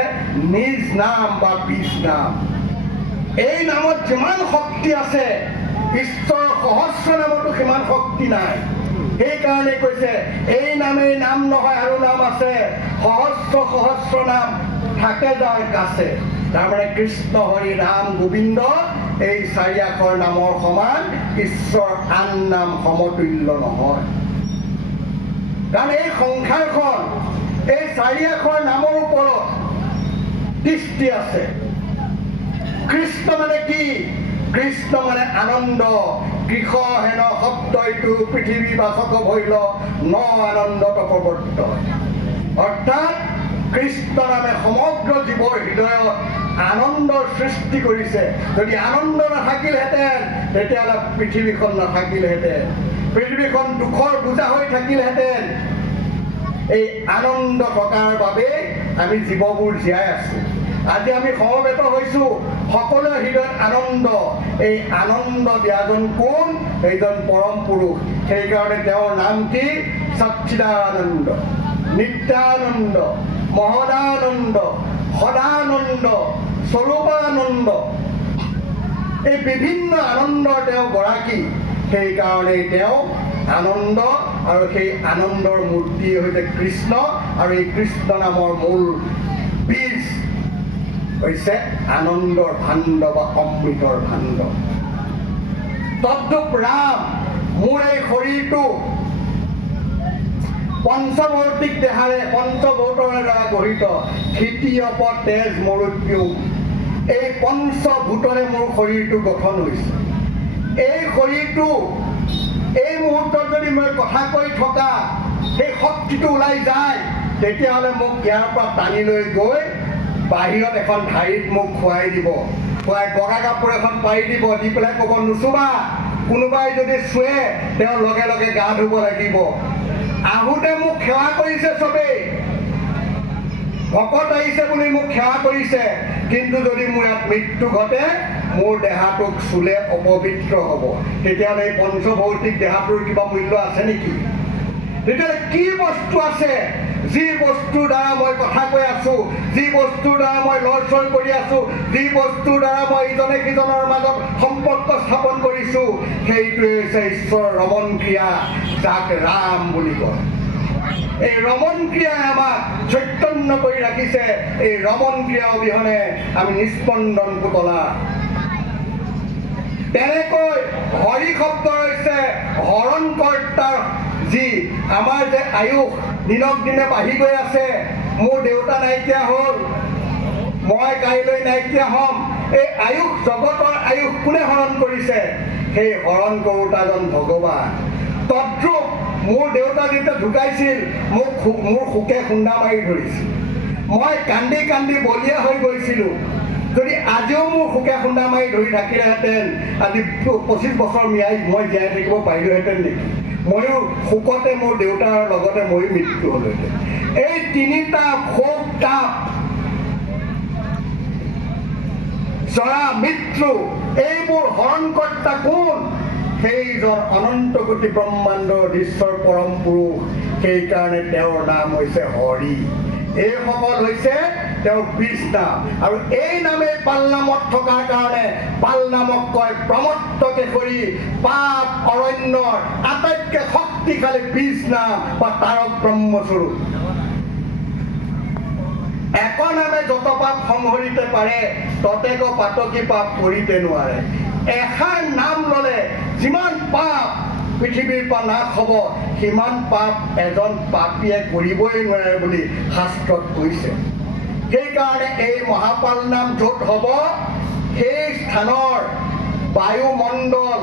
নিজ নাম বা বীজ নাম। এই নামত যিমান শক্তি আছে, ঈশ্বৰৰ সহস্ৰ নামতো সিমান শক্তি নাই। সেইকাৰণে কৈছে এই নামেই নাম নহয়, আৰু নাম আছে, সহস্ৰ সহস্ৰ নাম থাকে যাৰ কাছে। তাৰমানে কৃষ্ণ, হৰি, ৰাম, গোবিন্দ এই 4 আখৰ নামৰ সমান ঈশ্বৰ আন নাম সমতুল্য নহয়। কাৰণ এই সংসাৰখন এই 4 আখৰ নামৰ ওপৰত দৃষ্টি আছে। কৃষ্ণ মানে কি? কৃষ্ণ মানে আনন্দ। কৃষ হেন শব্দইটো পৃথিৱীবাচক ভৈল ন আনন্দত প্ৰৱৰ্ত। অৰ্থাৎ কৃষ্ণ নামে সমগ্ৰ জীৱৰ হৃদয়ত আনন্দৰ সৃষ্টি কৰিছে। যদি আনন্দ নাথাকিলহেঁতেন, তেতিয়াহ'লে পৃথিৱীখন নাথাকিলহেঁতেন, পৃথিৱীখন দুখৰ বোজা হৈ থাকিলহেঁতেন। এই আনন্দ থকাৰ বাবে আমি জীৱবোৰ জীয়াই আছোঁ। আজি আমি সমবেত হৈছোঁ, সকলোৰে হৃদয়ত আনন্দ। এই আনন্দ দিয়াজন কোন? এইজন পৰম পুৰুষ। সেইকাৰণে তেওঁৰ নাম কি? সচ্চিদানন্দ, নিত্যানন্দ, মহদানন্দ, সদানন্দ, স্বৰূপানন্দ। এই বিভিন্ন আনন্দৰ তেওঁ গৰাকী। সেইকাৰণেই তেওঁ আনন্দ, আৰু সেই আনন্দৰ মূৰ্তি হৈছে কৃষ্ণ। আৰু এই কৃষ্ণ নামৰ মূল বীজ হৈছে আনন্দৰ ভাণ্ড বা অমৃতৰ ভাণ্ড। তদ্ৰূপ ৰাম মোৰ এই শৰীৰটো পঞ্চভৌতিক দেহাৰে পঞ্চভৌতৰে দ্বাৰা গঠিত তৃতীয়প তেজ মৰুভূমি এই পঞ্চভূতৰে মোৰ শৰীৰটো গঠন হৈছে। এই শৰীৰটো এই মুহূৰ্তত যদি মই কথা কৈ থকা সেই শক্তিটো ওলাই যায়, তেতিয়াহ'লে মোক ইয়াৰ পৰা টানি লৈ গৈ বাহিৰত এখন ঢাৰিত মোক খুৱাই দিব, খুৱাই বগা কাপোৰ এখন পাৰি দিব, দি পেলাই ক'ব নুচুবা, কোনোবাই যদি চুৱে তেওঁ লগে লগে গা ধুব লাগিব। আহোঁতে মোক সেৱা কৰিছে চবেই, ভকত আহিছে বুলি মোক সেৱা কৰিছে, কিন্তু যদি মোৰ ইয়াত মৃত্যু ঘটে মোৰ দেহাটোক চুলে অপবিত্ৰ হ'ব, তেতিয়াহ'লে এই পঞ্চভৌতিক দেহাটোৰ কিবা মূল্য আছে নেকি? তেতিয়াহ'লে কি বস্তু আছে যি বস্তুৰ দ্বাৰা মই কথা কৈ আছোঁ, যি বস্তুৰ দ্বাৰা মই লৰচৰ কৰি আছোঁ, যি বস্তুৰ দ্বাৰা মই ইজনে সিজনৰ মাজত সম্পৰ্ক স্থাপন কৰিছোঁ, সেইটোৱে হৈছে ঈশ্বৰৰ ৰমণ ক্ৰিয়া, যাক ৰাম বুলি কয়। এই ৰমণ ক্ৰিয়াই আমাক চৈতন্য কৰি ৰাখিছে। এই ৰমণ ক্ৰিয়া অবিহনে আমি নিস্পন্দন পুতলা। তেনেকৈ হৰি শব্দ হৈছে হৰণকৰ্তাৰ যি আমাৰ যে আয়ুস দিনক দিনে বাঢ়ি গৈ আছে, মোৰ দেউতা নাইকিয়া হ'ল, মই কাইলৈ নাইকিয়া হ'ম, এই আয়ুস জগতৰ আয়ুস কোনে হৰণ কৰিছে? সেই হৰণ কৰোতাজন ভগৱান। তদ্ৰূপ মোৰ দেউতা যেতিয়া ঢুকাইছিল মোৰ শোকে খুন্দা মাৰি ধৰিছিল, মই কান্দি কান্দি বলিয়া হৈ গৈছিলোঁ। যদি আজিও মোৰ শোকে খুন্দা মাৰি ধৰি থাকিলেহেঁতেন, আজি 25 বছৰ মই জীয়াই থাকিব পাৰিলোহেঁতেন নেকি? ময়ো শোকতে মোৰ দেউতাৰ লগতে ময়ো মৃত্যু হ'লোহেঁতেন। এই তিনিটা শোক তাপ, জৰা মৃত্যু, এইবোৰ হৰণকৰ্তা কোন? সেইজন অনন্ত কোটি ব্ৰহ্মাণ্ডৰ ঈশ্বৰ পৰম পুৰুষ। সেইকাৰণে তেওঁৰ নাম হৈছে হৰি। এইসকল হৈছে তেওঁৰ বীজ নাম, আৰু এই নামেই পালনামত থকাৰ কাৰণে পালনামক কয় প্ৰমত্ত কেশৰী, পাপ অৰণ্যৰ আটাইতকৈ শক্তিশালী বীজ নাম বা তাৰক ব্ৰহ্মস্বৰূপ। এক নামে যত পাপ সংহৰিতে পাৰে, ততেক পাতকী পাপ কৰিতে নোৱাৰে। এষাৰ নাম ল'লে যিমান পাপ পৃথিৱীৰ পৰা নাশ হ'ব, সিমান পাপ এজন পাপীয়ে কৰিবই নোৱাৰে বুলি শাস্ত্ৰত কৈছে। সেইকাৰণে এই মহাপাল নাম য'ত হ'ব, সেই স্থানৰ বায়ুমণ্ডল,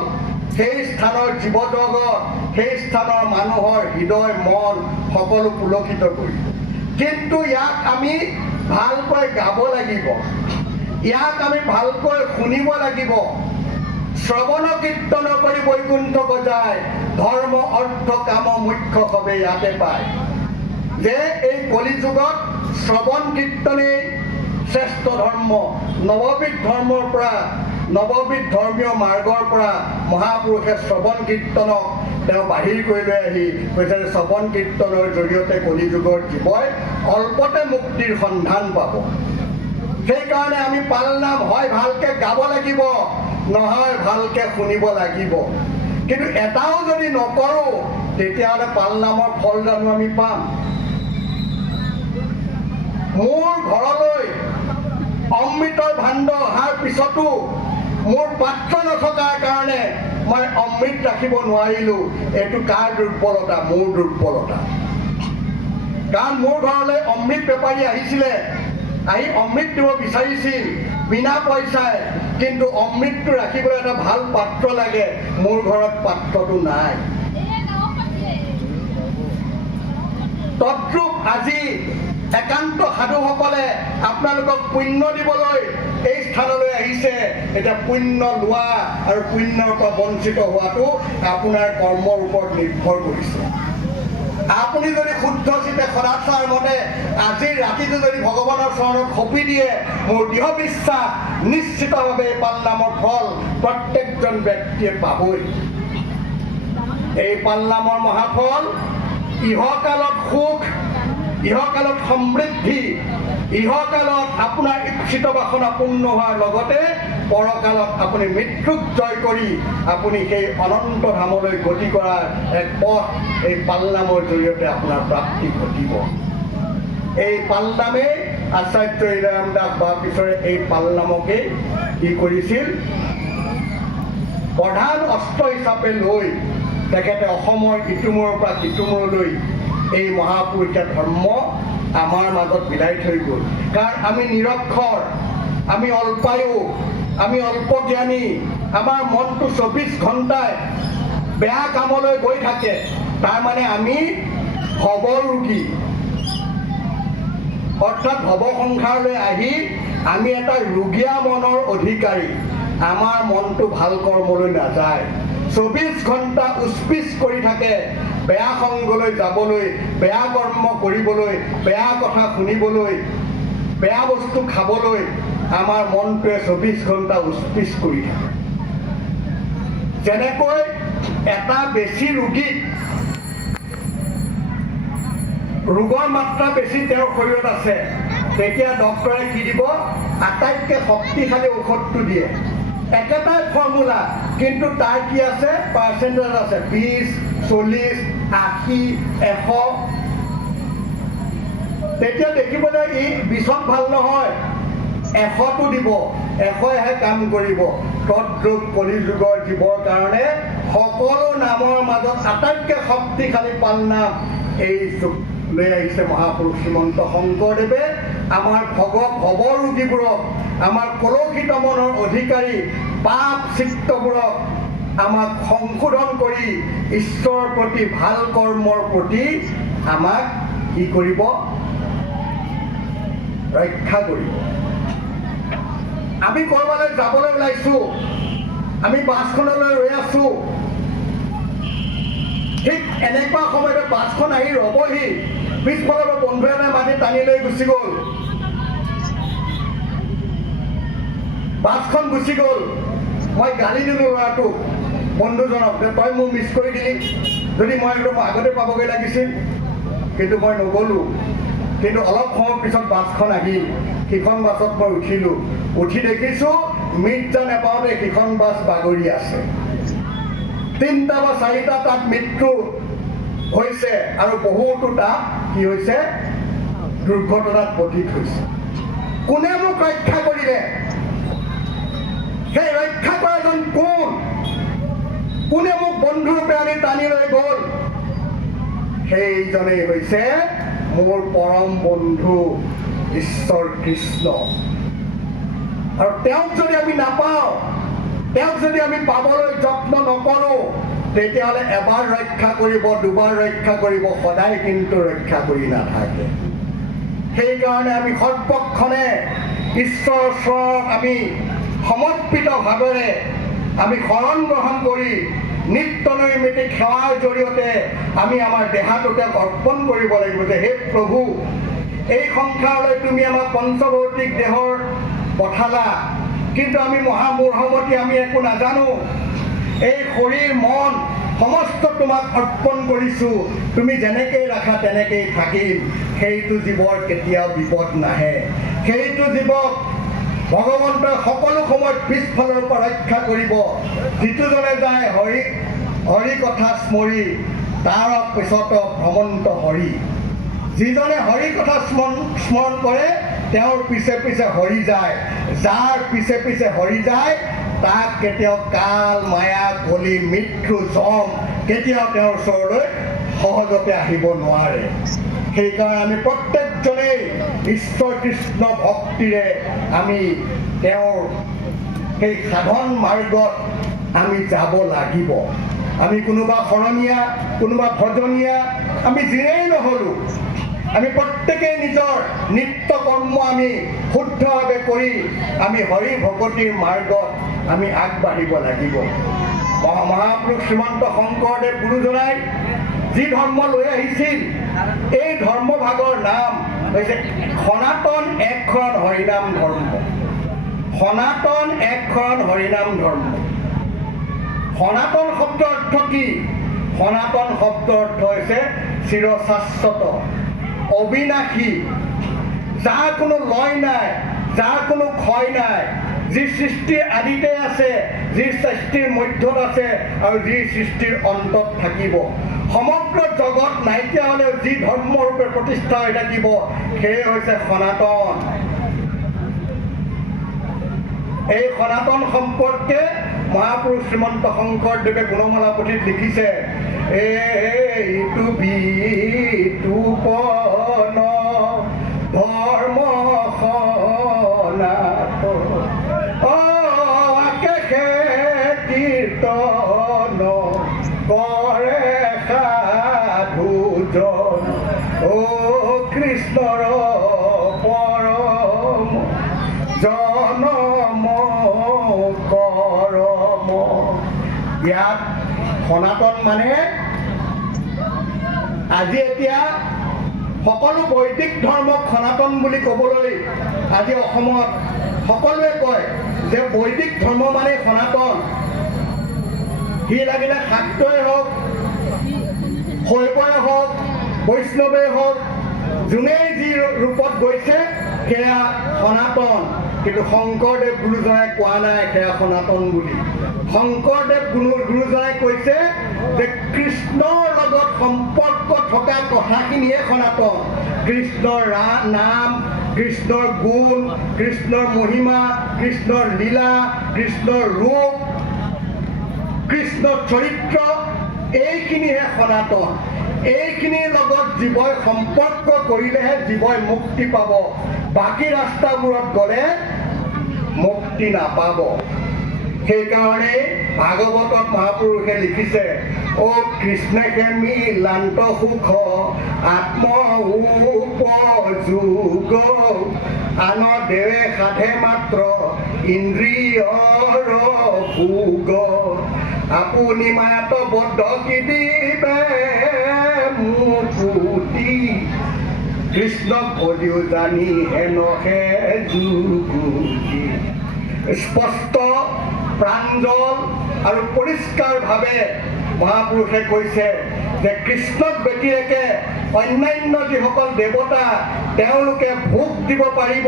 সেই স্থানৰ জীৱজগত, সেই স্থানৰ মানুহৰ হৃদয় মন সকলো পুলকিত কৰিব। কিন্তু ইয়াক আমি ভালকৈ গাব লাগিব, ইয়াক আমি ভালকৈ শুনিব লাগিব। শ্ৰৱণ কীৰ্তন কৰি বৈকুণ্ঠ গজায়, ধৰ্ম অৰ্থ কাম মুখ্য সবে ইয়াতে পায়। যে এই কলিযুগত শ্ৰৱণ কীৰ্তনেই শ্ৰেষ্ঠ ধৰ্ম। নৱবিধ ধৰ্মৰ পৰা, নৱবিধ ধৰ্মীয় মাৰ্গৰ পৰা মহাপুৰুষে শ্ৰৱণ কীৰ্তনক তেওঁ বাহিৰ কৰি লৈ আহি কৈছে যে শ্ৰৱণ কীৰ্তনৰ জৰিয়তে কলিযুগৰ জীৱই অল্পতে মুক্তিৰ সন্ধান পাব। সেইকাৰণে আমি পালনাম হয় ভালকৈ গাব লাগিব, নহয় ভালকৈ শুনিব লাগিব। কিন্তু এটাও যদি নকৰোঁ, তেতিয়াহ'লে পালনামৰ ফল জানো আমি পাম? মোৰ ঘৰলৈ অমৃতৰ ভাণ্ড অহাৰ পিছতো মোৰ পাত্ৰ নথকাৰ কাৰণে মই অমৃত ৰাখিব নোৱাৰিলোঁ। এইটো কাৰ দুৰ্বলতা? মোৰ দুৰ্বলতা। কাৰণ মোৰ ঘৰলৈ অমৃত বেপাৰী আহিছিলে, আহি অমৃত দিব বিচাৰিছিল বিনা পইচাই, কিন্তু অমৃতটো ৰাখিবলৈ এটা ভাল পাত্ৰ লাগে, মোৰ ঘৰত পাত্ৰটো নাই। তদ্ৰূপ আজি একান্ত সাধুসকলে আপোনালোকক পুণ্য দিবলৈ এই স্থানলৈ আহিছে। এতিয়া পুণ্য লোৱা আৰু পুণ্যৰ পৰা বঞ্চিত হোৱাটো আপোনাৰ কৰ্মৰ ওপৰত নিৰ্ভৰ কৰিছে। আপুনি যদি শুদ্ধ চিতে সদাচাৰ মতে আজিৰ ৰাতিটো যদি ভগৱানৰ চৰণত সঁপি দিয়ে, মোৰ দৃঢ় বিশ্বাস নিশ্চিতভাৱে এই পালনামৰ ফল প্ৰত্যেকজন ব্যক্তিয়ে পাবই। এই পালনামৰ মহাফল ইহকালত সুখ, ইহকালত সমৃদ্ধি, ইহকালত আপোনাৰ ইচ্ছিত বাসনা পূৰ্ণ হোৱাৰ লগতে পৰকালত আপুনি মৃত্যুক জয় কৰি আপুনি সেই অনন্ত ধামলৈ গতি কৰাৰ এক পথ এই পালনামৰ জৰিয়তে আপোনাৰ প্ৰাপ্তি ঘটিব। এই পালনামেই আচাৰ্য ইৰাম দাস বাপিছৰে এই পালনামকেই কি কৰিছিল? প্ৰধান অস্ত্ৰ হিচাপে লৈ তেখেতে অসমৰ ইটোমূৰৰ পৰা সিটোমূৰলৈ এই মহাপুৰুষীয়া ধৰ্ম আমাৰ মাজত বিলাই থৈ গ'ল। কাৰণ আমি নিৰক্ষৰ, আমি অল্পায়ু, আমি অল্পজ্ঞানী, আমাৰ মনটো 24 ঘণ্টাই বেয়া কামলৈ গৈ থাকে। তাৰমানে আমি ভৱৰোগী, অৰ্থাৎ ভৱ সংসাৰলৈ আহি আমি এটা ৰোগীয়া মনৰ অধিকাৰী। আমাৰ মনটো ভাল কৰ্মলৈ নাযায়, 24 ঘণ্টা উচপিচ কৰি থাকে বেয়া সংগলৈ যাবলৈ, বেয়া কৰ্ম কৰিবলৈ, বেয়া কথা শুনিবলৈ, বেয়া বস্তু খাবলৈ। আমাৰ মনটোৱে 24 ঘণ্টা উচপিচ কৰি থাকে। যেনেকৈ এটা বেছি ৰোগীক ৰোগৰ মাত্ৰা বেছি তেওঁৰ শৰীৰত আছে, তেতিয়া ডক্টৰে কি দিব? আটাইতকৈ শক্তিশালী ঔষধটো দিয়ে। একেটাই ফৰ্মুলা, কিন্তু তাৰ কি আছে? পাৰ্চেণ্টেজ আছে, 20, 40, 80, 100। তেতিয়া দেখিবলৈ ই 20ত ভাল নহয়, 100টো দিব, 100হে কাম কৰিব। তদ্ৰূপ কলিযুগৰ জীৱৰ কাৰণে সকলো নামৰ মাজত আটাইতকৈ শক্তিশালী পাল নাম এই যুগ লৈ আহিছে মহাপুৰুষ শ্ৰীমন্ত শংকৰদেৱে। আমাৰ ভৱৰোগীবোৰক, আমাৰ কলুষিত মনৰ অধিকাৰী পাপ চিত্তবোৰক আমাক সংশোধন কৰি ঈশ্বৰৰ প্ৰতি, ভাল কৰ্মৰ প্ৰতি আমাক কি কৰিব? ৰক্ষা কৰিব। আমি ক'ৰবালৈ যাবলৈ ওলাইছোঁ, আমি বাছখনলৈ ৰৈ আছোঁ, ঠিক এনেকুৱা সময়তে বাছখন আহি ৰ'বহি, পিছফালৰ বন্ধু এটাই মাতি টানি লৈ গুচি গ'ল, বাছখন গুচি গ'ল। মই গালি দিলোঁ ল'ৰাটোক, বন্ধুজনক, যে তই মোক মিছ কৰি দিলি, যদি মই একদম আগতে পাবগৈ লাগিছিল। কিন্তু মই নগ'লোঁ। কিন্তু অলপ সময়ৰ পিছত বাছখন আহিল, সিখন বাছত মই উঠিলোঁ। উঠি দেখিছোঁ মিৰ্জা নেপাওঁতে সিখন বাছ বাগৰি আছে। 3টা বা 4টা তাত মৃত্যু হৈছে আৰু বহুতো তাত কি হৈছে? দুৰ্ঘটনাত পতিত হৈছে। কোনে মোক ৰক্ষা কৰিলে? সেই ৰক্ষা কৰাজন কোন? কোনে মোক বন্ধুৰূপে আনি টানি লৈ গ'ল? সেইজনেই হৈছে মোৰ পৰম বন্ধু ঈশ্বৰ কৃষ্ণ। আৰু তেওঁক যদি আমি নাপাওঁ, তেওঁক যদি আমি পাবলৈ যত্ন নকৰোঁ, তেতিয়াহ'লে এবাৰ ৰক্ষা কৰিব, দুবাৰ ৰক্ষা কৰিব, সদায় কিন্তু ৰক্ষা কৰি নাথাকে। সেইকাৰণে আমি সৰ্বক্ষণে ঈশ্বৰৰ ওচৰত আমি সমৰ্পিত ভাৱেৰে আমি শৰণ গ্ৰহণ কৰি নিত্য নৈমিত্তিক সেৱাৰ জৰিয়তে আমি আমাৰ দেহাটোতে অৰ্পণ কৰিব লাগিব যে হে প্ৰভু, এই সংসাৰলৈ তুমি আমাক পঞ্চভৌতিক দেহৰ পঠালা, কিন্তু আমি মহামূঢ়মতি, আমি একো নাজানো। এই শৰীৰ মন সমস্ত তোমাক অৰ্পণ কৰিছোঁ, তুমি যেনেকেই ৰাখা তেনেকেই থাকিম। সেইটো জীৱৰ কেতিয়াও বিপদ নাহে। সেইটো জীৱক ভগৱন্তই সকলো সময়ত পিছফালৰ পৰা ৰক্ষা কৰিব। যিটোজনে যায় হৰি কথা স্মৰি, তাৰ পিছত ভ্ৰমন্ত হৰি। যিজনে হৰি কথা স্মৰণ কৰে, তেওঁৰ পিছে পিছে হৰি যায়। যাৰ পিছে পিছে হৰি যায়, তাক কেতিয়াও কাল, মায়া, কলি, মৃত্যু, যম কেতিয়াও তেওঁৰ ওচৰলৈ সহজতে আহিব নোৱাৰে। সেইকাৰণে আমি প্ৰত্যেকজনেই ঈশ্বৰ কৃষ্ণ ভক্তিৰে আমি তেওঁৰ সেই সাধন মাৰ্গত আমি যাব লাগিব। আমি কোনোবা শৰণীয়া, কোনোবা ভজনীয়া, আমি যিয়েই নহ'লোঁ, আমি প্ৰত্যেকেই নিজৰ নিত্য কৰ্ম আমি শুদ্ধভাৱে কৰি আমি হৰি ভকতিৰ মাৰ্গত আমি আগবাঢ়িব লাগিব। মহাপুৰুষ শ্ৰীমন্ত শংকৰদেৱ গুৰুজনাই যি ধৰ্ম লৈ আহিছিল, এই ধৰ্মভাগৰ নাম হৈছে সনাতন একশৰণ হৰিনাম ধৰ্ম। সনাতন একশৰণ হৰিনাম ধৰ্ম। সনাতন শব্দৰ অৰ্থ কি? সনাতন শব্দৰ অৰ্থ হৈছে চিৰশাশ্বত, অবিনাশী, যাৰ কোনো লয় নাই, যাৰ কোনো ক্ষয় নাই, যি সৃষ্টিৰ আদিতে আছে, যি সৃষ্টিৰ মধ্যত আছে আৰু যি সৃষ্টিৰ অন্তত থাকিব। সমগ্ৰ জগত নাইকিয়া হ'লেও যি ধৰ্মৰূপে প্ৰতিষ্ঠা হৈ থাকিব, সেয়ে হৈছে সনাতন। এই সনাতন সম্পৰ্কে মহাপুৰুষ শ্ৰীমন্ত শংকৰদেৱে গুণমালা পুথিত লিখিছে, এইটো বিতুপন ধৰ্ম সনাতন আকেশে কীৰ্তন কৰে সাধুজন কৃষ্ণৰ পৰম জনম কৰম। ইয়াত সনাতন মানে আজি এতিয়া সকলো বৈদিক ধৰ্মক সনাতন বুলি ক'বলৈ আজি অসমত সকলোৱে কয় যে বৈদিক ধৰ্ম মানে সনাতন। সি লাগিলে শাক্তই হওক, শৈৱই হওক, বৈষ্ণৱেই হওক, যোনেই যি ৰূপত গৈছে সেয়া সনাতন। কিন্তু শংকৰদেৱ গুৰুজনাই কোৱা নাই সেয়া সনাতন বুলি। শংকৰদেৱ গুৰুজনাই কৈছে যে কৃষ্ণৰ লগত সম্পৰ্ক থকা কথাখিনিয়ে সনাতন। কৃষ্ণৰ নাম, কৃষ্ণৰ গুণ, কৃষ্ণৰ মহিমা, কৃষ্ণৰ লীলা, কৃষ্ণৰ ৰূপ, কৃষ্ণৰ চৰিত্ৰ, এইখিনিহে সনাতন। এইখিনিৰ লগত জীৱই সম্পৰ্ক কৰিলেহে জীৱই মুক্তি পাব। বাকী ৰাস্তাবোৰত গ'লে মুক্তি নাপাব। সেইকাৰণে ভাগৱতত মহাপুৰুষে লিখিছে, কৃষ্ণে মিলান্ত সুখ আত্ম উপযোগ আন দেৱে সাধে মাত্ৰ ইন্দ্ৰিয়ৰ ভোগ আপুনি মায়াত বদ্ধ কি দিবে মুকুতি কৃষ্ণক ভজিও জানি হেনহে যুগুতি। স্পষ্ট, প্ৰাঞ্জল আৰু পৰিষ্কাৰভাৱে মহাপুৰুষে কৈছে যে কৃষ্ণক ব্যতিৰেকে অন্যান্য যিসকল দেৱতা তেওঁলোকে ভোগ দিব পাৰিব,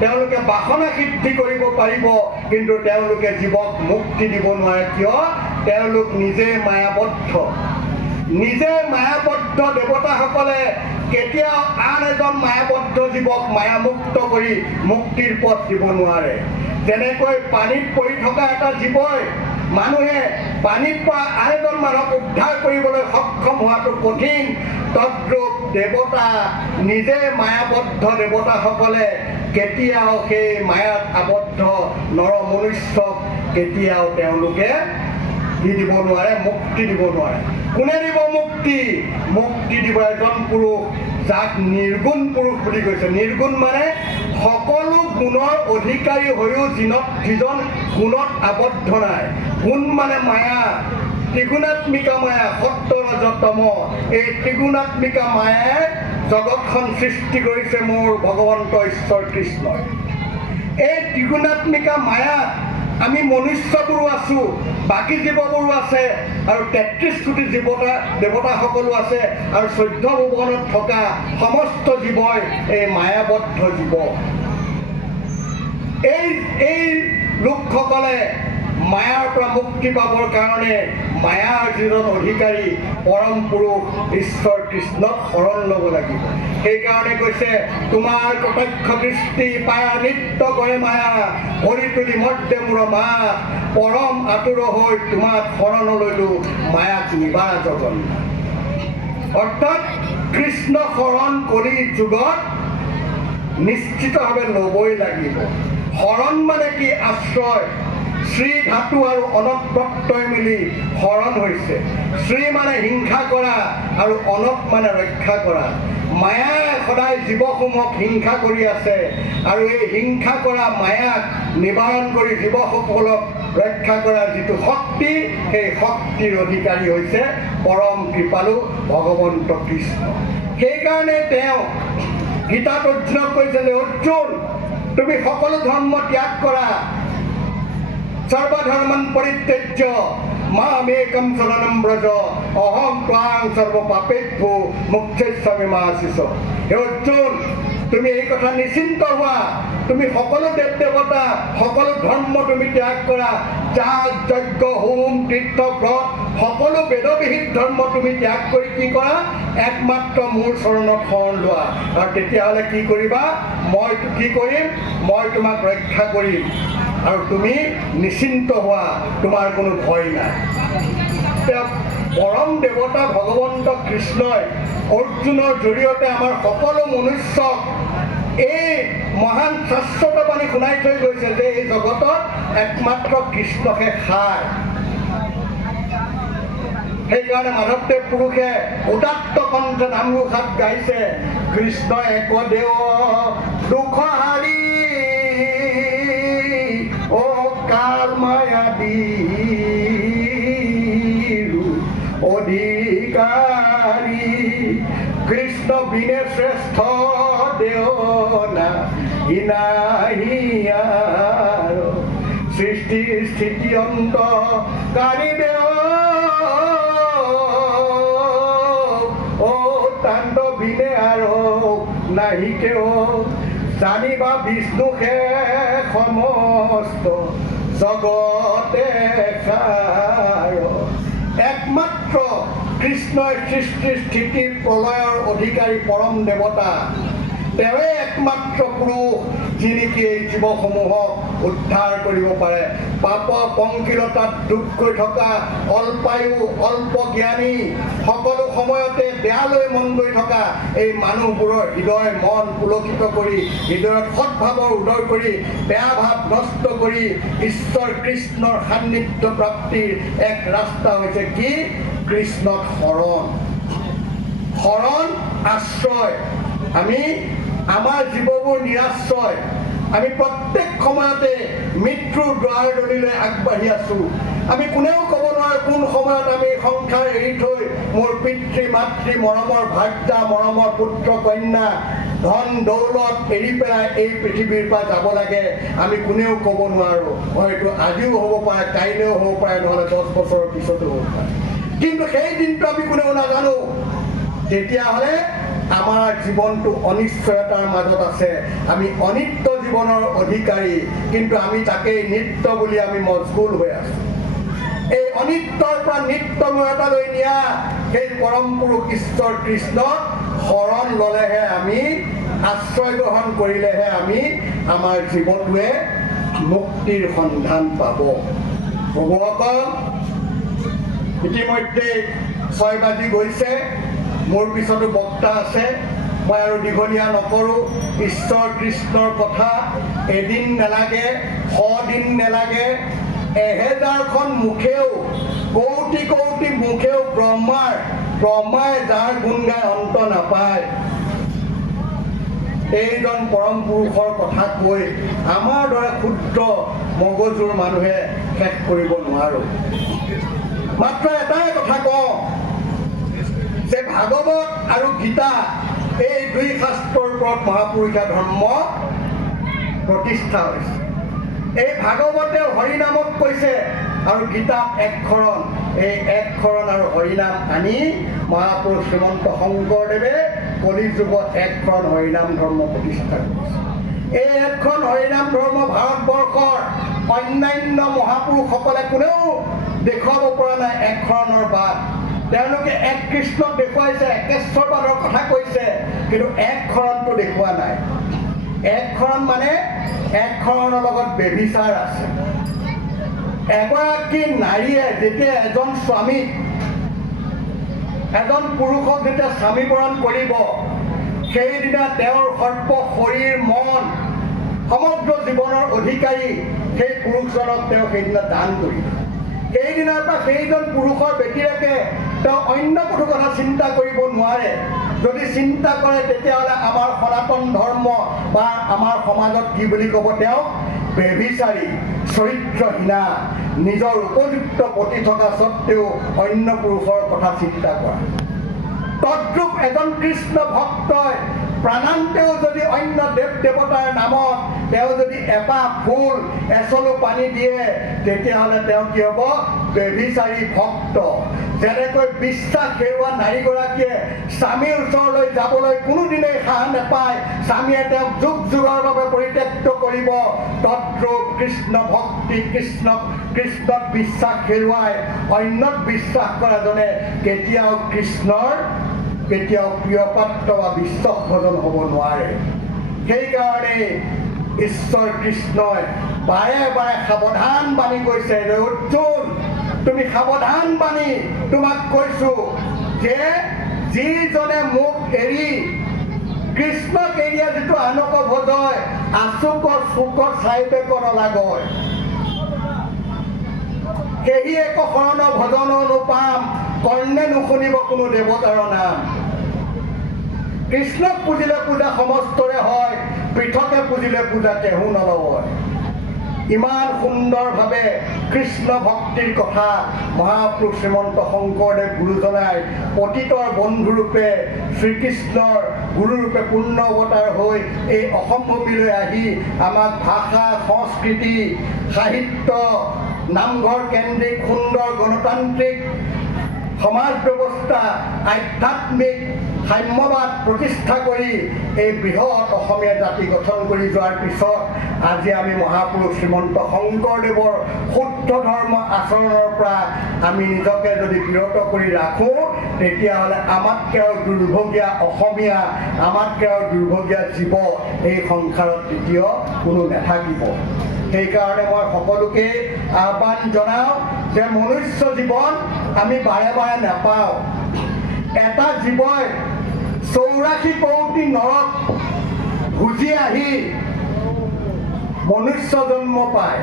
তেওঁলোকে বাসনা সিদ্ধি কৰিব পাৰিব, কিন্তু তেওঁলোকে জীৱক মুক্তি দিব নোৱাৰে। কিয়? তেওঁলোক নিজে মায়াবদ্ধ। নিজে মায়াবদ্ধ দেৱতাসকলে কেতিয়াও আন এজন মায়াবদ্ধ জীৱক মায়ামুক্ত কৰি মুক্তিৰ পথ দিব নোৱাৰে। যেনেকৈ পানীত পৰি থকা এটা জীৱই মানুহে পানীৰ পৰা আন এজন মানুহক উদ্ধাৰ কৰিবলৈ সক্ষম হোৱাটো কঠিন, তদ্ৰূপ দেৱতা নিজে মায়াবদ্ধ দেৱতাসকলে কেতিয়াও সেই মায়াত আবদ্ধ নৰ মনুষ্যক কেতিয়াও তেওঁলোকে কি দিব নোৱাৰে, মুক্তি দিব নোৱাৰে। কোনে দিব মুক্তি? মুক্তি দিব এজন পুৰুষ যাক নিৰ্গুণ পুৰুষ বুলি কৈছে। নিৰ্গুণ মানে সকলো গুণৰ অধিকাৰী হৈও যিজন গুণত আবদ্ধ নাই। গুণ মানে মায়া, ত্ৰিগুণাত্মিকা মায়া, সত্য ৰজ তম। এই ত্ৰিগুণাত্মিকা মায়াই জগতখন সৃষ্টি কৰিছে মোৰ ভগৱন্ত ঈশ্বৰ কৃষ্ণই। এই ত্ৰিগুণাত্মিকা মায়াত আমি মনুষ্যবোৰো আছো, বাকী জীৱবোৰো আছে, আৰু 33 কোটি দেৱতাসকলো আছে, আৰু 14 ভুৱনত থকা সমস্ত জীৱই এই মায়াবদ্ধ জীৱ। এই লোকসকলে মায়াৰ পৰা মুক্তি পাবৰ কাৰণে মায়াৰ যিজন অধিকাৰী পৰম পুৰুষ ঈশ্বৰ কৃষ্ণক শৰণ ল'ব লাগিব। সেইকাৰণে কৈছে, তোমাৰ প্ৰত্যক্ষ দৃষ্টি পায়া নিত্য কৰে মায়া, ভৰি তুলি মৰ্দে মোৰ মা, পৰম আতুৰ হৈ তোমাক শৰণ ললো মায়াক নিবাৰা জগন্নাথ। অৰ্থাৎ কৃষ্ণ শৰণ কৰি যুগত নিশ্চিতভাৱে ল'বই লাগিব। শৰণ মানে কি? আশ্ৰয়। শ্ৰী ধাতু আৰু অনত প্ৰত্যয় মিলি শৰণ হৈছে। শ্ৰী মানে হিংসা কৰা আৰু অনত মানে ৰক্ষা কৰা। মায়াই সদায় জীৱসমূহক হিংসা কৰি আছে, আৰু এই হিংসা কৰা মায়াক নিবাৰণ কৰি জীৱসকলক ৰক্ষা কৰাৰ যিটো শক্তি, সেই শক্তিৰ অধিকাৰী হৈছে পৰম কৃপালু ভগৱন্ত কৃষ্ণ। সেইকাৰণে তেওঁ গীতাত অৰ্জুনক কৈছে যে, অৰ্জুন তুমি সকলো ধৰ্ম ত্যাগ কৰা, সৰ্বধৰ্মান পৰিত্যাজ্য মামেকম শৰণম ব্ৰজ অহম ত্বাং সৰ্ব পাপেভ্যো মোক্ষয়িষ্যামি মা শুচ। হে অৰ্জুন, তুমি এই কথা নিশ্চিন্ত হোৱা, তুমি সকলো দেৱ দেৱতা, সকলো ধৰ্ম তুমি ত্যাগ কৰা, যাগ যজ্ঞ হোম তীৰ্থ ব্ৰত সকলো বেদবিহিত ধৰ্ম তুমি ত্যাগ কৰি কি কৰা? একমাত্ৰ মোৰ চৰণত শৰণ লোৱা। আৰু তেতিয়াহ'লে কি কৰিবা? মই কি কৰিম? মই তোমাক ৰক্ষা কৰিম। আৰু তুমি নিশ্চিন্ত হোৱা, তোমাৰ কোনো ভয় নাই। তেওঁ পৰম দেৱতা ভগৱন্ত কৃষ্ণই অৰ্জুনৰ জৰিয়তে আমাৰ সকলো মনুষ্যক এই মহান শাশ্বত বাণী শুনাই থৈ গৈছে যে এই জগতত একমাত্ৰ কৃষ্ণহে সাৰ। সেইকাৰণে মাধৱদেৱ পুৰুষে উদাত্ত কণ্ঠে নামঘোষাত গাইছে, কৃষ্ণ একদেৱ দুখ হাৰি অ কাল মায়াদি অধিকাৰী, কৃষ্ণ বিনে শ্ৰেষ্ঠ দেৱনা হিনাহিয়াৰ, সৃষ্টি স্থিতি অন্তকাৰী দেৱ বিনে আৰু নাহিকেও, জানিবা বিষ্ণুহে সমস্ত জগতে সাৰ। একমাত্ৰ কৃষ্ণই সৃষ্টি স্থিতি প্ৰলয়ৰ অধিকাৰী পৰম দেৱতা, তেওঁৱে একমাত্ৰ পুৰুষ যি নেকি এই জীৱসমূহক উদ্ধাৰ কৰিব পাৰে। পাপ পংকিলতাত ডুব গৈ থকা অল্পায়ু অল্প জ্ঞানী, সকলো সময়তে বেয়ালৈ মন গৈ থকা এই মানুহবোৰৰ হৃদয় মন পুলকিত কৰি, হৃদয়ত সৎভাৱৰ উদয় কৰি, বেয়া ভাৱ নষ্ট কৰি ঈশ্বৰ কৃষ্ণৰ সান্নিধ্য প্ৰাপ্তিৰ এক ৰাস্তা হৈছে কি? কৃষ্ণত শৰণ। শৰণ আশ্ৰয়। আমি আমাৰ জীৱবোৰ নিৰাশ্ৰয়। আমি প্ৰত্যেক সময়তে মৃত্যুৰ দুৱাৰদলিলৈ আগবাঢ়ি আছোঁ। আমি কোনেও ক'ব নোৱাৰোঁ কোন সময়ত আমি সংসাৰ এৰি থৈ মোৰ পিতৃ মাতৃ মৰমৰ ভাৰ্যা মৰমৰ পুত্ৰ কন্যা ধন দৌলত এৰি পেলাই এই পৃথিৱীৰ পৰা যাব লাগে। আমি কোনেও ক'ব নোৱাৰোঁ। হয়তো আজিও হ'ব পাৰে, কাইলৈও হ'ব পাৰে, নহ'লে 10 বছৰৰ পিছতো হ'ব পাৰে। কিন্তু সেই দিনটো আমি কোনেও নাজানো। তেতিয়াহ'লে আমাৰ জীৱনটো অনিশ্চয়তাৰ মাজত আছে। আমি অনিত্য জীৱনৰ অধিকাৰী, কিন্তু আমি তাকেই নিত্য বুলি আমি মজগুল হৈ আছোঁ। এই অনিত্যৰ পৰা নিত্যময়তালৈ নিয়া সেই পৰম পুৰুষ ঈশ্বৰ কৃষ্ণক শৰণ ল'লেহে, আমি আশ্ৰয় গ্ৰহণ কৰিলেহে আমি আমাৰ জীৱটোৱে মুক্তিৰ সন্ধান পাব। প্ৰভুসকল, ইতিমধ্যে 6 বাজি গৈছে। মোৰ পিছতো বক্তা আছে, মই আৰু দীঘলীয়া নকৰোঁ। ঈশ্বৰ কৃষ্ণৰ কথা এদিন নেলাগে, 100 দিন নেলাগে, 1000খন মুখেও, কৌটি কৌটি মুখেও ব্ৰহ্মাই যাৰ গুণ গাই অন্ত নাপায়। এইজন পৰম পুৰুষৰ কথা কৈ আমাৰ দৰে ক্ষুদ্ৰ মগজুৰ মানুহে শেষ কৰিব নোৱাৰোঁ। মাত্ৰ এটাই কথা কওঁ যে ভাগৱত আৰু গীতা এই 2 শাস্ত্ৰৰ ওপৰত মহাপুৰুষীয়া ধৰ্ম প্ৰতিষ্ঠা হৈছে। এই ভাগৱতে হৰিনামক কৈছে আৰু গীতাত একশৰণ। এই একশৰণ আৰু হৰিনাম আনি মহাপুৰুষ শ্ৰীমন্ত শংকৰদেৱে কলি যুগত একশৰণ হৰিনাম ধৰ্ম প্ৰতিষ্ঠা কৰিছে। এই একশৰণ হৰিনাম ধৰ্ম ভাৰতবৰ্ষৰ অন্যান্য মহাপুৰুষসকলে কোনেও দেখুৱাব পৰা নাই একশৰণৰ বাট। তেওঁলোকে এক কৃষ্ণক দেখুৱাইছে, একেশ্বৰবাদৰ কথা কৈছে, কিন্তু একশৰণটো দেখুওৱা নাই। একশৰণ মানে একশৰণৰ লগত ব্যভিচাৰ আছে। এগৰাকী নাৰীয়ে যেতিয়া এজন স্বামীক, এজন পুৰুষক যেতিয়া স্বামীবৰণ কৰিব, সেইদিনা তেওঁৰ সৰ্ব শৰীৰ মন সমগ্ৰ জীৱনৰ অধিকাৰী সেই পুৰুষজনক তেওঁ সেইদিনা দান কৰিব। সেইদিনাৰ পৰা সেইজন পুৰুষৰ ব্যতিৰেকে তেওঁ অন্য কোনো কথা চিন্তা কৰিব নোৱাৰে। যদি চিন্তা কৰে তেতিয়াহ'লে আমাৰ সনাতন ধৰ্ম বা আমাৰ সমাজত কি বুলি ক'ব? তেওঁক ব্যভিচাৰী, চৰিত্ৰহীনা, নিজৰ উপযুক্ত পতি থকা স্বত্বেও অন্য পুৰুষৰ কথা চিন্তা কৰা। তদ্ৰূপ এজন কৃষ্ণ ভক্তই প্ৰাণান্তেও যদি অন্য দেৱ দেৱতাৰ নামত তেওঁ যদি এপাহ ফুল এচলু পানী দিয়ে, তেতিয়াহ'লে তেওঁ কি হ'ব? ব্যভিচাৰী ভক্ত। যেনেকৈ বিশ্বাস হেৰুৱা নাৰীগৰাকীয়ে স্বামীৰ ওচৰলৈ যাবলৈ কোনোদিনেই সাহ নাপায়, স্বামীয়ে তেওঁক যুগ যুগৰ বাবে পৰিত্যক্ত কৰিব, তদ্ৰূপ কৃষ্ণ ভক্তি, কৃষ্ণত বিশ্বাস হেৰুৱাই অন্যত বিশ্বাস কৰাজনে কেতিয়াও কৃষ্ণৰ প্ৰিয় পাত্ৰ বা বিশ্বাসভজন হ'ব নোৱাৰে। সেইকাৰণে ঈশ্বৰ কৃষ্ণই বাৰে বাৰে সাৱধান বাণী কৈছে যে অৰ্জুন তুমি সাৱধান বাণী তোমাক কৈছোঁ যে যিজনে মোক এৰি কৃষ্ণক এৰিয়া যিটো আনক ভজয় আচুকৰ চুকৰ চাইবেক নলাগয় সেই এক শৰণ ভজন নোপাম কৰ্ণে নুশুনিব কোনো দেৱতাৰ নাম কৃষ্ণক পুজিলে পূজা সমস্তৰে হয় পৃথকে পুজিলে পূজা কেহু নলয় ইমান সুন্দৰভাৱে কৃষ্ণ ভক্তিৰ কথা মহাপুৰুষ শ্ৰীমন্ত শংকৰদেৱ গুৰুজনাই পতিতৰ বন্ধুৰূপে শ্ৰীকৃষ্ণৰ গুৰুৰূপে পূৰ্ণ অৱতাৰ হৈ এই অসম ভূমিলৈ আহি আমাক ভাষা সংস্কৃতি সাহিত্য নামঘৰ কেন্দ্ৰিক সুন্দৰ গণতান্ত্ৰিক সমাজ ব্যৱস্থা আধ্যাত্মিক সাম্যবাদ প্ৰতিষ্ঠা কৰি এই বৃহৎ অসমীয়া জাতি গঠন কৰি যোৱাৰ পিছত আজি আমি মহাপুৰুষ শ্ৰীমন্ত শংকৰদেৱৰ শুদ্ধ ধৰ্ম আচৰণৰ পৰা আমি নিজকে যদি বিৰত কৰি ৰাখোঁ তেতিয়াহ'লে আমাতকৈ আৰু দুৰ্ভগীয়া অসমীয়া আমাতকৈ আৰু দুৰ্ভগীয়া জীৱ এই সংসাৰত দ্বিতীয় কোনো নাথাকিব সেইকাৰণে মই সকলোকে আহ্বান জনাওঁ যে মনুষ্য জীৱন আমি বাৰে বাৰে নাপাওঁ এটা জীৱই 84 কোটি নৰক ভুজি আহি মনুষ্য জন্ম পায়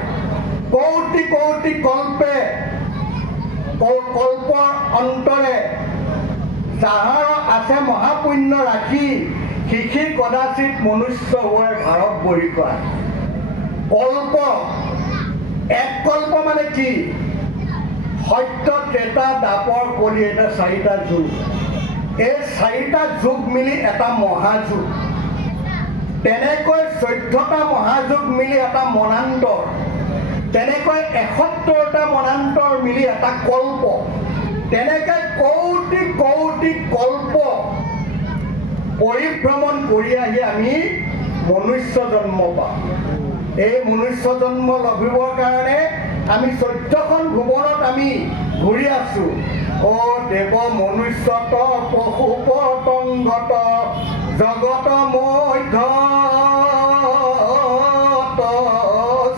কোটি কোটি কল্পে কল্পৰ অন্তৰে যাহাৰ আছে মহাপুণ্য ৰাখি শিশিৰ কদাচিত মনুষ্য হোৱাৰ ভাৰত বহি কৰা কল্প এক কল্প মানে কি সত্য ত্ৰেতা দ্বাপৰ কলি এটা 4টা যুগ এই 4টা যুগ মিলি এটা মহাযুগ তেনেকৈ 14টা মহাযুগ মিলি এটা মনান্তৰ তেনেকৈ 71টা মনান্তৰ মিলি এটা কল্প তেনেকৈ কোটি কোটি কল্প পৰিভ্ৰমণ কৰি আহি আমি মনুষ্য জন্ম পাওঁ এই মনুষ্য জন্ম লভিবৰ কাৰণে আমি 14খন ভুৱনত আমি ঘূৰি আছোঁ অ দেৱ মনুষ্যত পশু পতংগত জগত মধ্য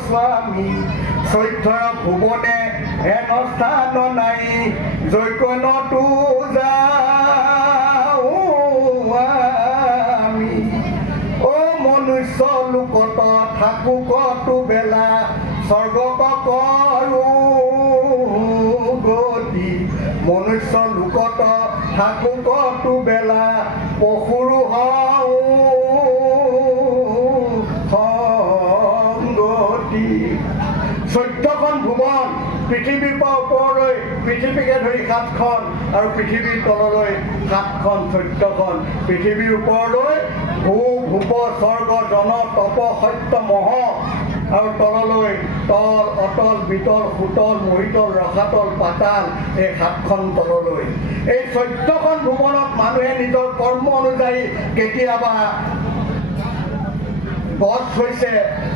স্বামী 14 ভুৱনে হেন স্থান নাই জৈকনতো যাওঁ আমি অ মনুষ্য লোকত থাকো কতো বেলা স্বৰ্গক কৰোঁ গতি মনুষ্য লোকত থাকো কতো বেলা পশুৰো হওঁ সংগতি 14খন ভুৱন পৃথিৱীৰ পৰা ওপৰলৈ পৃথিৱীকে ধৰি 7খন আৰু পৃথিৱীৰ তললৈ 7খন 14খন পৃথিৱীৰ ওপৰলৈ ভূ ভূপ স্বৰ্গ জন তপ সত্য মহ আৰু তললৈ তল অতল বিতল সুতল মহিতল ৰসাতল পাতাল এই 7খন তললৈ এই 14খন ভুৱনত মানুহে নিজৰ কৰ্ম অনুযায়ী কেতিয়াবা গছ হৈছে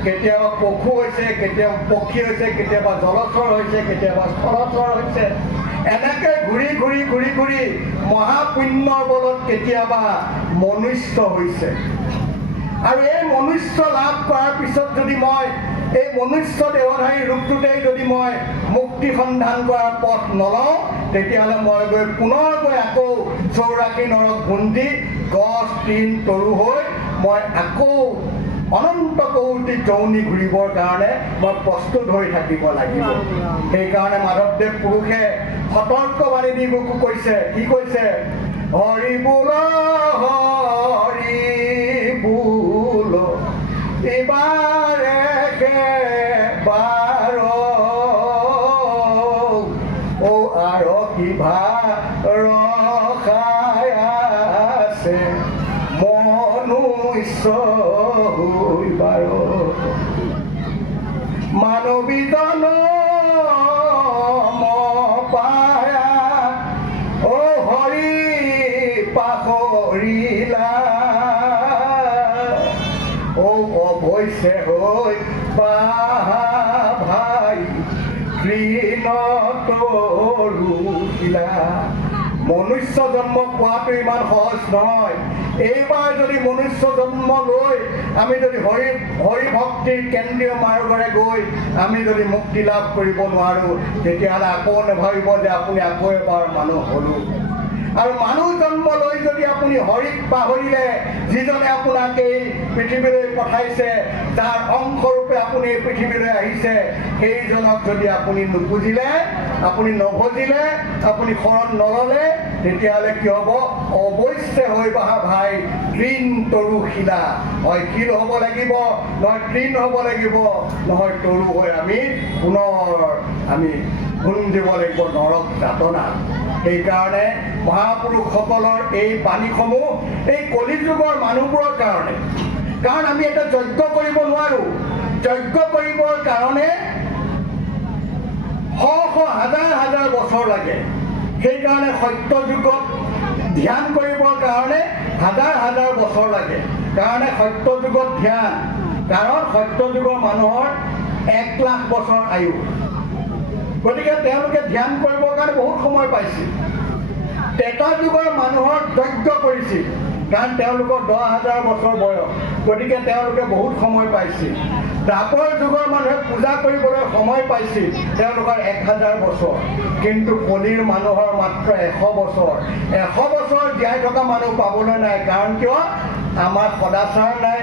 কেতিয়াবা পশু হৈছে কেতিয়াবা পক্ষী হৈছে কেতিয়াবা জলচৰ হৈছে কেতিয়াবা স্থলচৰ হৈছে এনেকৈ ঘূৰি ঘূৰি ঘূৰি ঘূৰি মহাপুণ্যৰ বলত কেতিয়াবা মনুষ্য হৈছে আৰু এই মনুষ্য লাভ কৰাৰ পিছত যদি মই এই মনুষ্য দেহধাৰী ৰূপটোতেই যদি মই মুক্তি সন্ধান কৰাৰ পথ নলওঁ তেতিয়াহ'লে মই গৈ পুনৰ গৈ আকৌ 84 নৰক ভুঞ্জি গছ তৃণ তৰু হৈ মই আকৌ অনন্ত কৌটি যৌনি ঘূৰিবৰ কাৰণে মই প্ৰস্তুত হৈ থাকিব লাগিব সেইকাৰণে মাধৱদেৱ পুৰুষে সতৰ্কবাণী দি মোকো কৈছে কি কৈছে হৰি বোল ইবাৰে বাৰ ও আৰু কিভা ৰখাই আছে মনুষ্য হৈবাৰ মানৱী জনম পায়া অ হৰি পাহৰিলা ও অৱশ্যে হৈ ভাই তৰুকিলা মনুষ্য জন্ম পোৱাটো ইমান সহজ নহয় এইবাৰ যদি মনুষ্য জন্ম লৈ আমি যদি হৰি ভক্তিৰ কেন্দ্ৰীয় মাৰ্গৰে গৈ আমি যদি মুক্তি লাভ কৰিব নোৱাৰোঁ, তেতিয়াহ'লে আকৌ নাভাবিব যে আপুনি আকৌ এবাৰ মানুহ হ'লোঁ। আৰু মানুহ জন্ম লৈ যদি আপুনি হৰিক পাহৰিলে, যিজনে আপোনাক এই পৃথিৱীলৈ পঠাইছে, যাৰ অংশৰূপে আপুনি এই পৃথিৱীলৈ আহিছে, সেইজনক যদি আপুনি নুবুজিলে, আপুনি নভজিলে, আপুনি শৰণ নল'লে, তেতিয়াহ'লে কি হ'ব? অৱশ্যে হৈ বহা ভাই তৃণ তৰু শিলা, হয় শিল হ'ব লাগিব, নহয় তৃণ হ'ব লাগিব, নহয় তৰু হৈ আমি পুনৰ আমি গুণ দিব লাগিব নৰক যাতনা। সেইকাৰণে মহাপুৰুষসকলৰ এই বাণীসমূহ এই কলিযুগৰ মানুহবোৰৰ কাৰণে, কাৰণ আমি এটা যজ্ঞ কৰিব নোৱাৰোঁ। যজ্ঞ কৰিবৰ কাৰণে শ হাজাৰ হাজাৰ বছৰ লাগে। সেইকাৰণে সত্য যুগত ধ্যান কৰিবৰ কাৰণে হাজাৰ হাজাৰ বছৰ লাগে। কাৰণে সত্য যুগত ধ্যান, কাৰণ সত্য যুগৰ মানুহৰ 1,00,000 বছৰ আয়ু। গতিকে তেওঁলোকে ধ্যান কৰিবৰ কাৰণে বহুত সময় পাইছিল। ত্ৰেতা যুগৰ মানুহৰ যজ্ঞ কৰিছিল, কাৰণ তেওঁলোকৰ 10,000 বছৰ বয়স, গতিকে তেওঁলোকে বহুত সময় পাইছিল। দ্বাপৰ যুগৰ মানুহে পূজা কৰিবলৈ সময় পাইছিল, তেওঁলোকৰ 1000 বছৰ। কিন্তু কলিৰ মানুহৰ মাত্ৰ 100 বছৰ। 100 বছৰ জীয়াই থকা মানুহ পাবলৈ নাই। কাৰণ কিয়? আমাৰ সদাচাৰ নাই,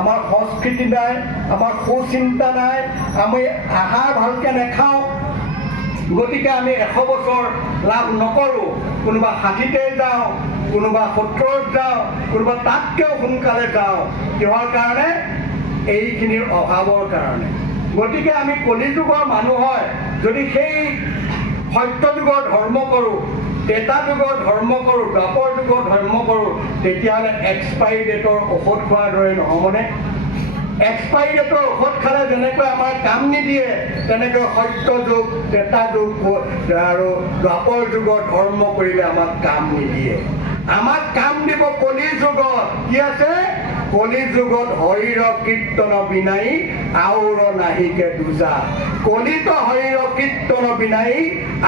আমাৰ সংস্কৃতি নাই, আমাৰ সুচিন্তা নাই, আমি আহাৰ ভালকৈ নাখাওঁ। গতিকে আমি 100 বছৰ লাভ নকৰোঁ। কোনোবা 60তে যাওঁ, কোনোবা 70ত যাওঁ, কোনোবা তাতকৈও সোনকালে যাওঁ। কিহৰ কাৰণে? এইখিনিৰ অভাৱৰ কাৰণে। গতিকে আমি কলিযুগৰ মানুহ হয় যদি সেই সত্য যুগৰ ধৰ্ম কৰোঁ, ত্ৰেতা যুগৰ ধৰ্ম কৰোঁ, দ্বাপৰ যুগৰ ধৰ্ম কৰোঁ, তেতিয়াহ'লে এক্সপাইৰী ডেটৰ ঔষধ খোৱাৰ দৰে নহ'বনে? এক্সপাইৰী ডেটৰ ঔষধ খালে যেনেকৈ আমাৰ কাম নিদিয়ে, তেনেকৈ সত্য যুগ, ত্ৰেতা যুগ আৰু দ্বাপৰ যুগৰ ধৰ্ম কৰিলে আমাক কাম নিদিয়ে। আমাক কাম দিব কলি যুগত। কি আছে? কলি যুগত হৰিৰ কীৰ্তন বিনাই আউৰ নাহিকে দুজা। কলিত হৰিৰ কীৰ্তন বিনাই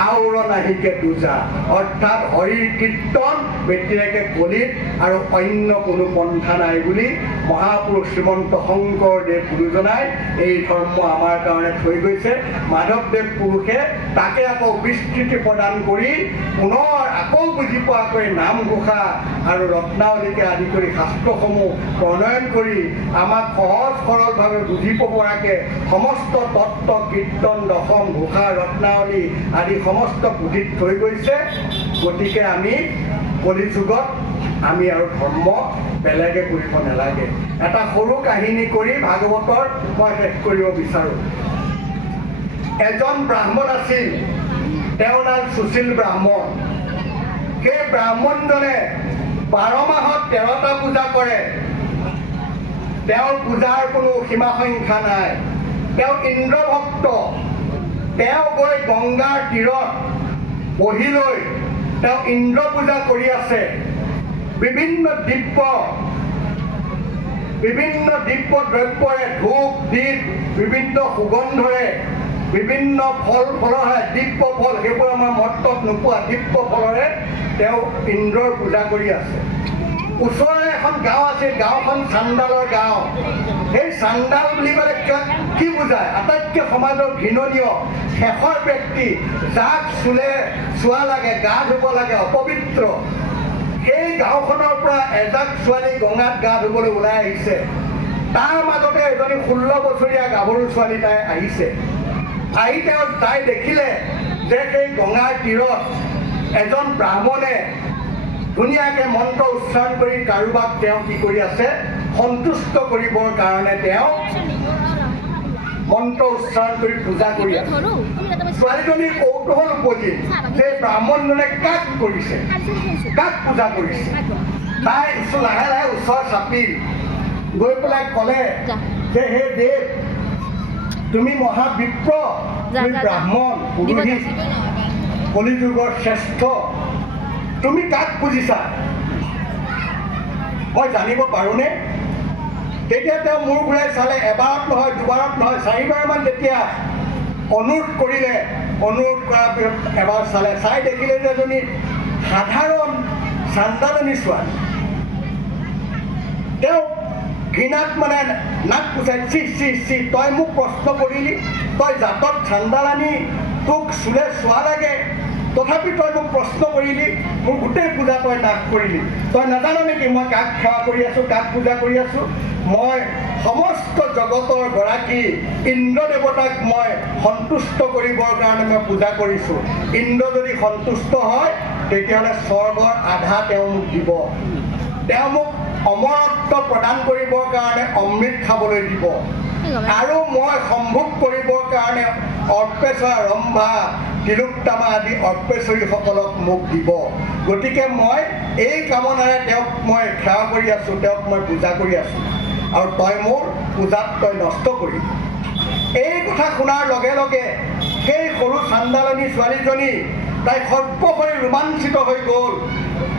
আউৰ নাহিকে দুজা। অৰ্থাৎ হৰিৰ কীৰ্তন ব্যতিৰেকে কলিত আৰু অন্য কোনো পন্থা নাই বুলি মহাপুৰুষ শ্ৰীমন্ত শংকৰদেৱ গুৰুজনাই এই ধৰ্ম আমাৰ কাৰণে থৈ গৈছে। মাধৱদেৱ পুৰুষে তাকে আকৌ বিস্তৃতি প্ৰদান কৰি পুনৰ আকৌ বুজি পোৱাকৈ নামঘোষা আৰু ৰত্নাৱলীকে আদি কৰি শাস্ত্ৰসমূহ প্ৰণয়ন কৰি আমাক সহজ সৰলভাৱে বুজি পৰাকৈ সমস্ত তত্ত্ব, কীৰ্তন, দশম, ঘোষা, ৰত্নাৱলী আদি সমস্ত পুথিত থৈ গৈছে। গতিকে আমি কলিযুগত আমি আৰু ধৰ্ম বেলেগে কৰিব নালাগে। এটা সৰু কাহিনী কৰি ভাগৱতৰ মই শেষ কৰিব বিচাৰোঁ। এজন ব্ৰাহ্মণ আছিল, তেওঁৰ নাম সুশীল ব্ৰাহ্মণ। সেই ব্ৰাহ্মণজনে 12 মাহত 13টা পূজা কৰে। তেওঁৰ পূজাৰ কোনো সীমা সংখ্যা নাই। তেওঁ ইন্দ্ৰভক্ত। তেওঁ গৈ গংগাৰ তীৰত বহি লৈ তেওঁ ইন্দ্ৰ পূজা কৰি আছে। বিভিন্ন দিব্য দ্ৰব্যৰে ধূপ, দীপ, বিভিন্ন সুগন্ধৰে, বিভিন্ন ফলেৰে, দিব্য ফল, সেইবোৰ আমাৰ মৰ্তত নোপোৱা দিব্য ফলেৰে তেওঁ ইন্দ্ৰৰ পূজা কৰি আছে। ওচৰৰে এখন গাঁও আছিল, গাঁওখন চান্দালৰ গাঁও। সেই চান্দাল বুলি ক'লে কি বুজায়? আটাইতকৈ সমাজৰ ঘৃণনীয় শেষৰ ব্যক্তি, যাক চোৱা লাগে, গা ধুব লাগে, অপবিত্ৰ। সেই গাঁওখনৰ পৰা এজাক ছোৱালী গঙাত গা ধুবলৈ ওলাই আহিছে। তাৰ মাজতে এজনী 16 বছৰীয়া গাভৰু ছোৱালী তাই আহিছে। আহি তাই দেখিলে যে সেই গঙাৰ তীৰত এজন ব্ৰাহ্মণে ধুনীয়াকৈ মন্ত্ৰ উচ্চাৰণ কৰি কাৰোবাক তেওঁ কি কৰি আছে? সন্তুষ্ট কৰিবৰ কাৰণে তেওঁ মন্ত্ৰ উচ্চাৰণ কৰি পূজা কৰি আছে। ছোৱালীজনীৰ কৌতূহল উপজিল যে ব্ৰাহ্মণজনে কাক কৰিছে, কাক পূজা কৰিছে। তাই লাহে লাহে ওচৰ চাপিল, গৈ পেলাই ক'লে যে হে দেৱ, তুমি মহাবিপ্ৰ, তুমি ব্ৰাহ্মণ, পুৰোহিত, কলিযুগৰ শ্ৰেষ্ঠ, তুমি কাক পুজিছা? মই জানিব পাৰোঁনে? তেতিয়া তেওঁ মূৰ ঘূৰাই চালে। এবাৰত নহয়, দুবাৰত নহয়, 4বাৰমান যেতিয়া অনুৰোধ কৰিলে, অনুৰোধ কৰাৰ পিছত এবাৰ চাই দেখিলে যে এজনী সাধাৰণ চান্দালনী ছোৱালী। ঘৃণাত মানে নাক কোচাই চি চি চি তই মোক প্ৰশ্ন কৰিলি, তই জাতত চান্দালানি তোক চুলে চোৱা লাগে, তথাপি তই মোক প্ৰশ্ন কৰিলি, মোৰ গোটেই পূজা তই নাশ কৰিলি। তই নাজানো নেকি মই কাক সেৱা কৰি আছোঁ, কাক পূজা কৰি আছোঁ? মই সমস্ত জগতৰ গৰাকী ইন্দ্ৰ দেৱতাক মই সন্তুষ্ট কৰিবৰ কাৰণে মই পূজা কৰিছোঁ। ইন্দ্ৰ যদি সন্তুষ্ট হয় তেতিয়াহ'লে স্বৰ্গৰ আধা তেওঁ মোক দিব, তেওঁ মোক অমৰত্ব প্ৰদান কৰিবৰ কাৰণে অমৃত খাবলৈ দিব, আৰু মই সম্ভোগ কৰিবৰ কাৰণে অৰ্পেশ্বৰ ৰম্ভা তিলোত্তমা আদি অৰ্পেশ্বৰীসকলক মোক দিব। গতিকে মই এই কামনাৰে তেওঁক মই সেৱা কৰি আছোঁ, তেওঁক মই পূজা কৰি আছোঁ, আৰু তই মোৰ পূজাত তই নষ্ট কৰিবি। এই কথা শুনাৰ লগে লগে সেই সৰু চান্দালনী ছোৱালীজনী তাই সৰ্বশৰী ৰোমাঞ্চিত হৈ গ'ল।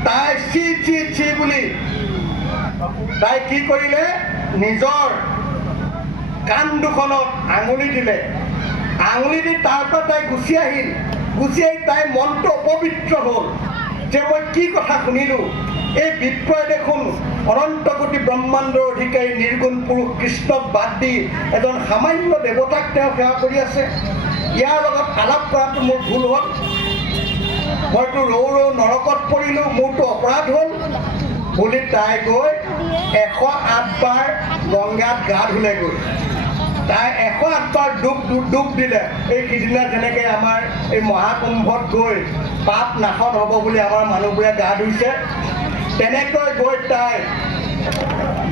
তাই চি চি চি বুলি তাই কি কৰিলে, নিজৰ কাণ দুখনত আঙুলি দিলে, আঙুলি দি তাৰ পৰা তাই গুচি আহিল। গুচি আহি তাইৰ মনটো অপবিত্ৰ হ'ল যে মই কি কথা শুনিলোঁ, এই বিপ্ৰই দেখোন অনন্ত কোটি ব্ৰহ্মাণ্ডৰ অধিকাৰী নিৰ্গুণ পুৰুষ কৃষ্ণক বাদ দি এজন সামান্য দেৱতাক তেওঁ সেৱা কৰি আছে। ইয়াৰ লগত আলাপ কৰাটো মোৰ ভুল হ'ল, মইতো ৰৌ ৰৌ নৰকত পৰিলোঁ, মোৰতো অপৰাধ হ'ল বুলি তাই গৈ 108 বাৰ গংগাত গা ধুলেগৈ। তাই 108 বাৰ ডুব দিলে। এই সিদিনা যেনেকৈ আমাৰ এই মহাকুম্ভত গৈ পাপ নাশন হ'ব বুলি আমাৰ মানুহবোৰে গা ধুইছে, তেনেকৈ গৈ তাই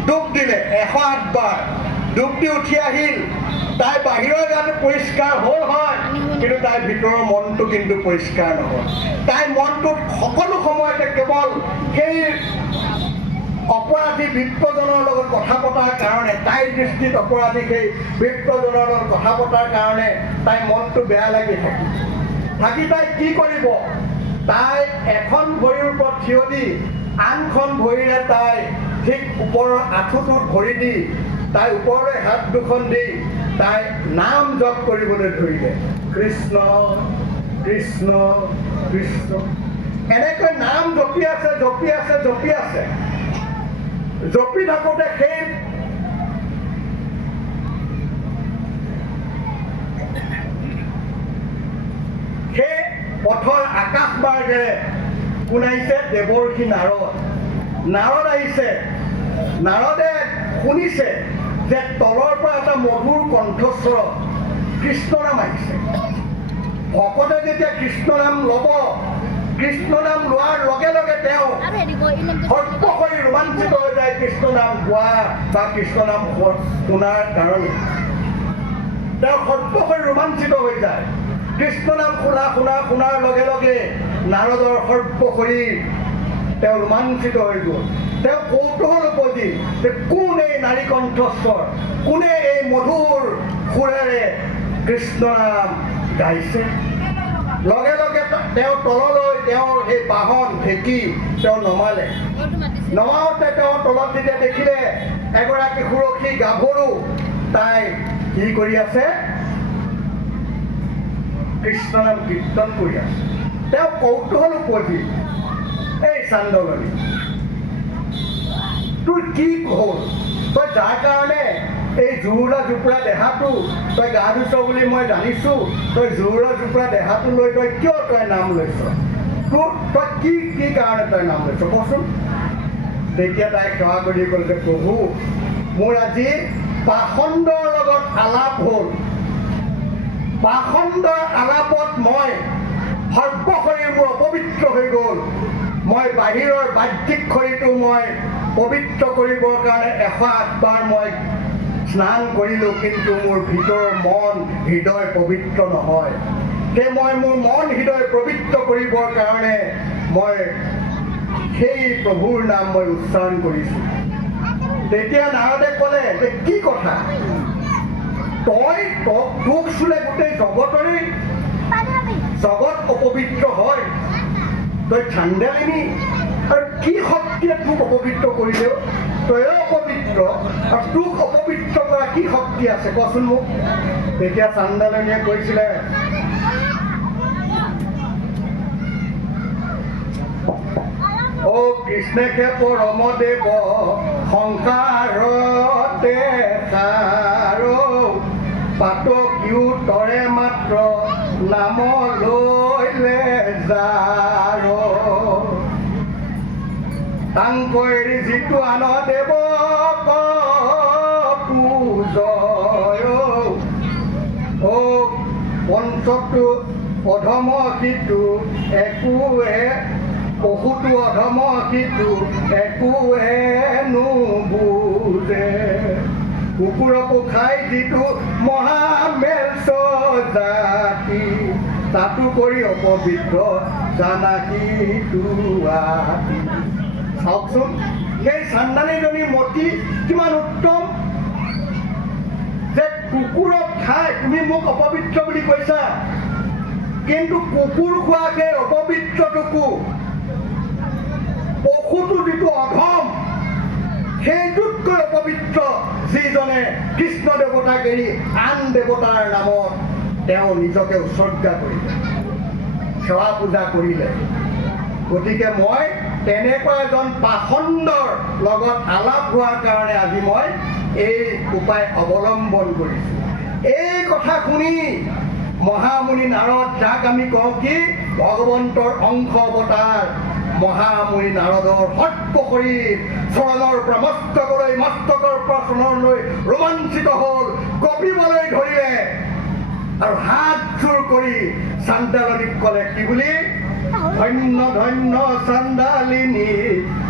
ডুব দিলে 108 বাৰ। ডুব দি উঠি আহিল। তাই বাহিৰৰ গাটো পৰিষ্কাৰ হ'ল হয়, কিন্তু তাইৰ ভিতৰৰ মনটো কিন্তু পৰিষ্কাৰ নহ'ল। তাইৰ মনটোত সকলো সময়তে কেৱল সেই অপৰাধী বিপ্ৰজনৰ লগত কথা পতাৰ কাৰণে, তাইৰ দৃষ্টিত অপৰাধী সেই বিপ্ৰজনৰ লগত কথা পতাৰ কাৰণে তাইৰ মনটো বেয়া লাগি থাকি তাই কি কৰিব, তাই এখন ভৰিৰ ওপৰত থিয় দি আনখন ভৰিৰে তাই ঠিক ওপৰৰ আঁঠুটোত ভৰি দি তাই ওপৰলৈ হাত দুখন দি তাই নাম জপ কৰিবলৈ ধৰিলে। কৃষ্ণ কৃষ্ণ কৃষ্ণ এনেকৈ নাম জপি আছে জপি আছে জপি আছে। জপি থাকোঁতে সেই পথৰ আকাশ মাৰ্গেৰে কোন আহিছে? দেৱৰ্ষি নাৰদ আহিছে। নাৰদে শুনিছে যে তলৰ পৰা এটা মধুৰ কণ্ঠস্বৰত কৃষ্ণনাম আহিছে। ভকতে যেতিয়া কৃষ্ণনাম ল'ব, কৃষ্ণনাম লোৱাৰ লগে লগে তেওঁ সৰ্বশৰী ৰোমাঞ্চিত হৈ যায় কৃষ্ণনাম গোৱা বা কৃষ্ণনাম শুনাৰ কাৰণে। তেওঁ সৰ্বশৰী ৰোমাঞ্চিত হৈ যায়। কৃষ্ণনাম শুনাৰ লগে লগে নাৰদৰ সৰ্বশৰীৰ তেওঁ ৰোমাঞ্চিত হৈ গ'ল। তেওঁ কৌতূহল উপজিল যে কোন এই নাৰী কণ্ঠস্বৰ, কোনে এই মধুৰ সুৰেৰে কৃষ্ণনাম গাইছে। লগে লগে তেওঁ তললৈ তেওঁৰ সেই বাহন ঢেঁকী তেওঁ নমালে। নমাওঁতে তেওঁৰ তলত যেতিয়া দেখিলে এগৰাকী সুৰক্ষী গাভৰু তাই কি কৰি আছে? কৃষ্ণনাম কীৰ্তন কৰি আছে। তেওঁ কৌতূহল উপজিল, এই চান্দলনী তোৰ কি হ'ল? তই যাৰ কাৰণে এই জুৰুলা জুপুৰা দেহাটো তই গা ধুইছ বুলি মই জানিছোঁ, তই জুৰুলা জুপুৰা দেহাটো লৈ তই কিয় তই নাম লৈছ? তই কি কাৰণে তই নাম লৈছ কচোন? তেতিয়া তাই সেৱা কৰি ক'লে যে প্ৰভু, মোৰ আজি পাখণ্ডৰ লগত আলাপ হ'ল। পাখণ্ডৰ আলাপত মই সৰ্বশৰীৰ মোৰ অপবিত্ৰ হৈ গ'ল। মই বাহিৰৰ বাহ্যিক শৰীৰটো মই পবিত্ৰ কৰিবৰ কাৰণে 108 বাৰ মই স্নান কৰিলোঁ, কিন্তু মোৰ ভিতৰৰ মন হৃদয় পবিত্ৰ নহয়। যে মই মোৰ মন হৃদয় পবিত্ৰ কৰিবৰ কাৰণে মই সেই প্ৰভুৰ নাম মই উচ্চাৰণ কৰিছোঁ। তেতিয়া নাৰদে ক'লে যে কি কথা, তোক চুলে গোটেই জগতৰে জগত অপবিত্ৰ হয়, তই চান্দালিনী, আৰু কি শক্তিয়ে তোক অপবিত্ৰ কৰিলেও? তই অপবিত্ৰ, আৰু তোক অপবিত্ৰ কৰা কি শক্তি আছে কচোন মোক? তেতিয়া চান্দালিনীয়ে কৈছিলে, অ কৃষ্ণকে পৰম দেৱ সংসাৰ অধম সিটো একোৱে পশুটো অধম সিটো একোৱে নুবুজে কুকুৰকো খাই যিটো মহামেলছ জাতি তাতো কৰি অপবিত্ৰ জানাকিটো আতি। চাওকচোন সেই চান্দানীজনী মতি কিমান উত্তম যে কুকুৰক খাই তুমি মোক অপবিত্ৰ বুলি কৈছা, কিন্তু কুকুৰ খোৱা সেই অপবিত্ৰটোকো পশুটো যিটো অধম সেইটোতকৈ অপবিত্ৰ যিজনে কৃষ্ণ দেৱতাক এৰি আন দেৱতাৰ নামত তেওঁ নিজকে উৎসৰ্গা কৰিলে, সেৱা পূজা কৰিলে। গতিকে মই তেনেকুৱা এজন পাষণ্ডৰ লগত আলাপ হোৱাৰ কাৰণে আজি মই এই উপায় অৱলম্বন কৰিছোঁ। এই কথা শুনি মহামুনি নাৰদ, যাক আমি কওঁ কি ভগৱন্তৰ অংশ অৱতাৰ, মহামুনি নাৰদৰ সৰ্বশৰীৰ চৰণৰ পৰা মস্তকলৈ, মস্তকৰ পৰা চৰণলৈ ৰোমাঞ্চিত হ'ল, কঁপিবলৈ ধৰিলে আৰু হাত জোৰ কৰি চাণ্ডালনীক ক'লে কি বুলি? ধন্য ধন্য চাণ্ডালিনী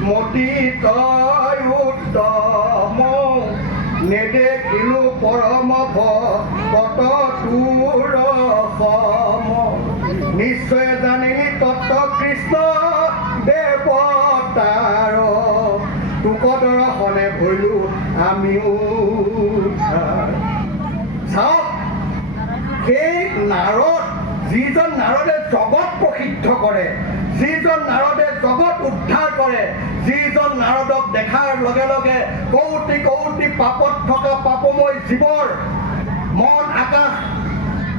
মতি তই উত্তম, নেদেখিলো পৰম ভকত তোৰ সম, নিশ্চয় জানি তত্ত্ব কৃষ্ণ দেৱতাৰ, তোক দৰ্শনে ভৈলো আমিও। চাওক সেই নাৰদ, যিজন নাৰদে জগত প্ৰসিদ্ধ কৰে, যিজন নাৰদে জগত উদ্ধাৰ কৰে, যিজন নাৰদক দেখাৰ লগে লগে কৌটি কৌটি পাপত থকা পাপময় জীৱৰ মন আকাশ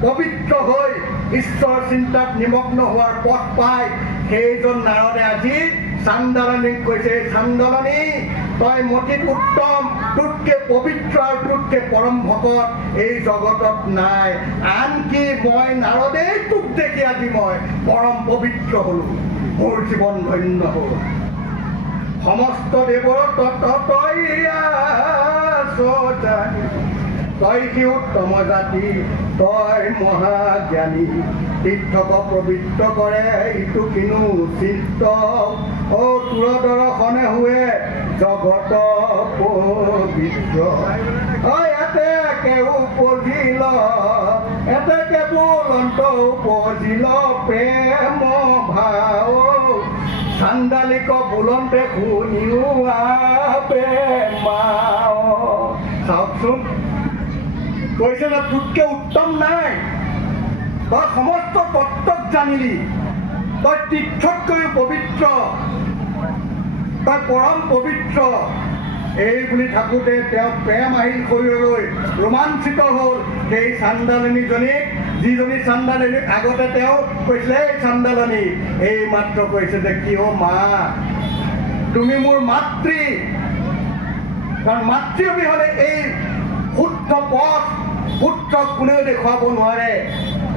পবিত্ৰ হৈ ঈশ্বৰ চিন্তাত নিমগ্ন হোৱাৰ পথ পায়, সেইজন নাৰদে আজি চাণ্ডালনীক কৈছে, চাণ্ডালনী তই মতিত উত্তম, তোতকে পবিত্ৰ আৰু তোতকে পৰম ভকত এই জগতত নাই। আনকি মই নাৰদেই তোক দেখি আজি মই পৰম পবিত্ৰ হলো, মোৰ জীৱন ধন্য হ'ল। সমস্ত দেৱৰ তই তই সি উত্তম জাতি, তই মহাজ্ঞানী, তীৰ্থক পবিত্ৰ কৰে ইটো কিনো চিত্ত, অ তোৰ দৰ্শনে হুৱে জগত পবিত্ৰ। এতেকে উপজিল, এতেকে বুলন্ত উপজিল প্ৰেম ভাও, চাণ্ডালিক বুলন্তে শুনিও আপে মাও। চাওকচোন কৈছে যে তোতকে উত্তম নাই, তই সমস্ত তত্ত্বক জানিলি, তই তীৰ্থতকৈও পবিত্ৰ, তই পৰম পবিত্ৰ। এই বুলি থাকোঁতে তেওঁ প্ৰেম আহিল শৰীৰলৈ, ৰোমাঞ্চিত হ'ল সেই চাণ্ডালনীজনীক, যিজনী চাণ্ডালনীক আগতে তেওঁ কৈছিলে এই চাণ্ডালনী, এই মাত্ৰ কৈছে যে কি অ' মা তুমি মোৰ মাতৃ, কাৰণ মাতৃ অবিহনে এই শুদ্ধ পথ পুত্ৰক কোনেও দেখুৱাব নোৱাৰে।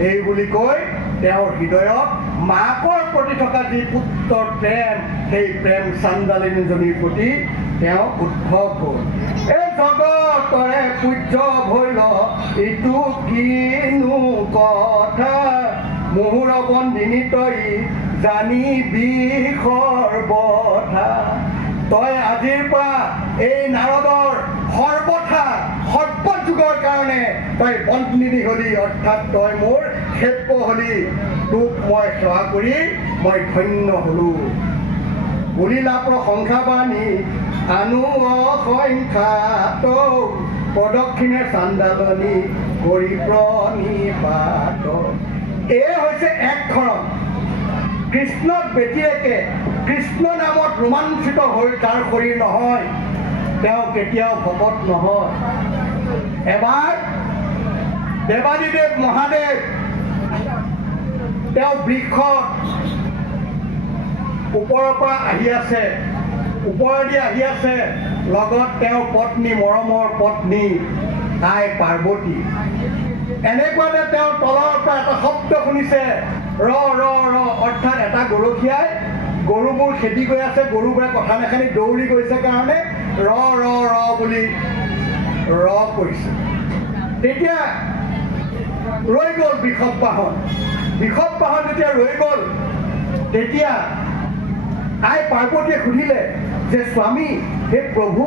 এই বুলি কৈ তেওঁৰ হৃদয়ত মাকৰ প্ৰতি থকা যি পুত্ৰৰ প্ৰেম, সেই প্ৰেম চাণ্ডালিনীজনীৰ প্ৰতি তেওঁ উদ্ভৱ হ'ল। এই জগতৰে পূজ্য ভৈল ইটো কিনো কথা, মুহুৰ বন্দিনী তই জানিবি সৰ্বথা। তই আজিৰ পৰা এই নাৰদৰ সৰ্বথা সৰ্বযুগৰ কাৰণে তই বন্দিনী হলি, অৰ্থাৎ তই মোৰ সেব্য হলি, তোক মই সেৱা কৰি মই ধন্য হলো। বুলিলা প্ৰশংসাবাণী আনো অসংখ্যাত, প্ৰদক্ষিণে চাণ্ডালনী কৰি প্ৰণিপাত। এই হৈছে এক ধৰণ কৃষ্ণক ব্যতিৰেকে, কৃষ্ণ নামত ৰোমাঞ্চিত হৈ তাৰ শৰীৰ নহয়, তেওঁ কেতিয়াও ভকত নহয়। এবাৰ দেৱাদিদেৱ মহাদেৱ তেওঁ বৃক্ষত ওপৰৰ পৰা আহি আছে, ওপৰেদি আহি আছে, লগত তেওঁৰ পত্নী, মৰমৰ পত্নী আই পাৰ্বতী। এনেকুৱাতে তেওঁ তলৰ পৰা এটা শব্দ শুনিছে, ৰ ৰ ৰ, অৰ্থাৎ এটা গৰখীয়াই গৰুবোৰ খেদি গৈ আছে, গৰুবোৰে কথা নাখানি দৌৰি গৈছে কাৰণে ৰ ৰ ৰ বুলি ৰ কৰিছে। তেতিয়া ৰৈ গ'ল বৃষভ বাহন। বিষদ পাহৰ যেতিয়া ৰৈ গ'ল, তেতিয়া আই পাৰ্বতীয়ে সুধিলে যে স্বামী, হে প্ৰভু,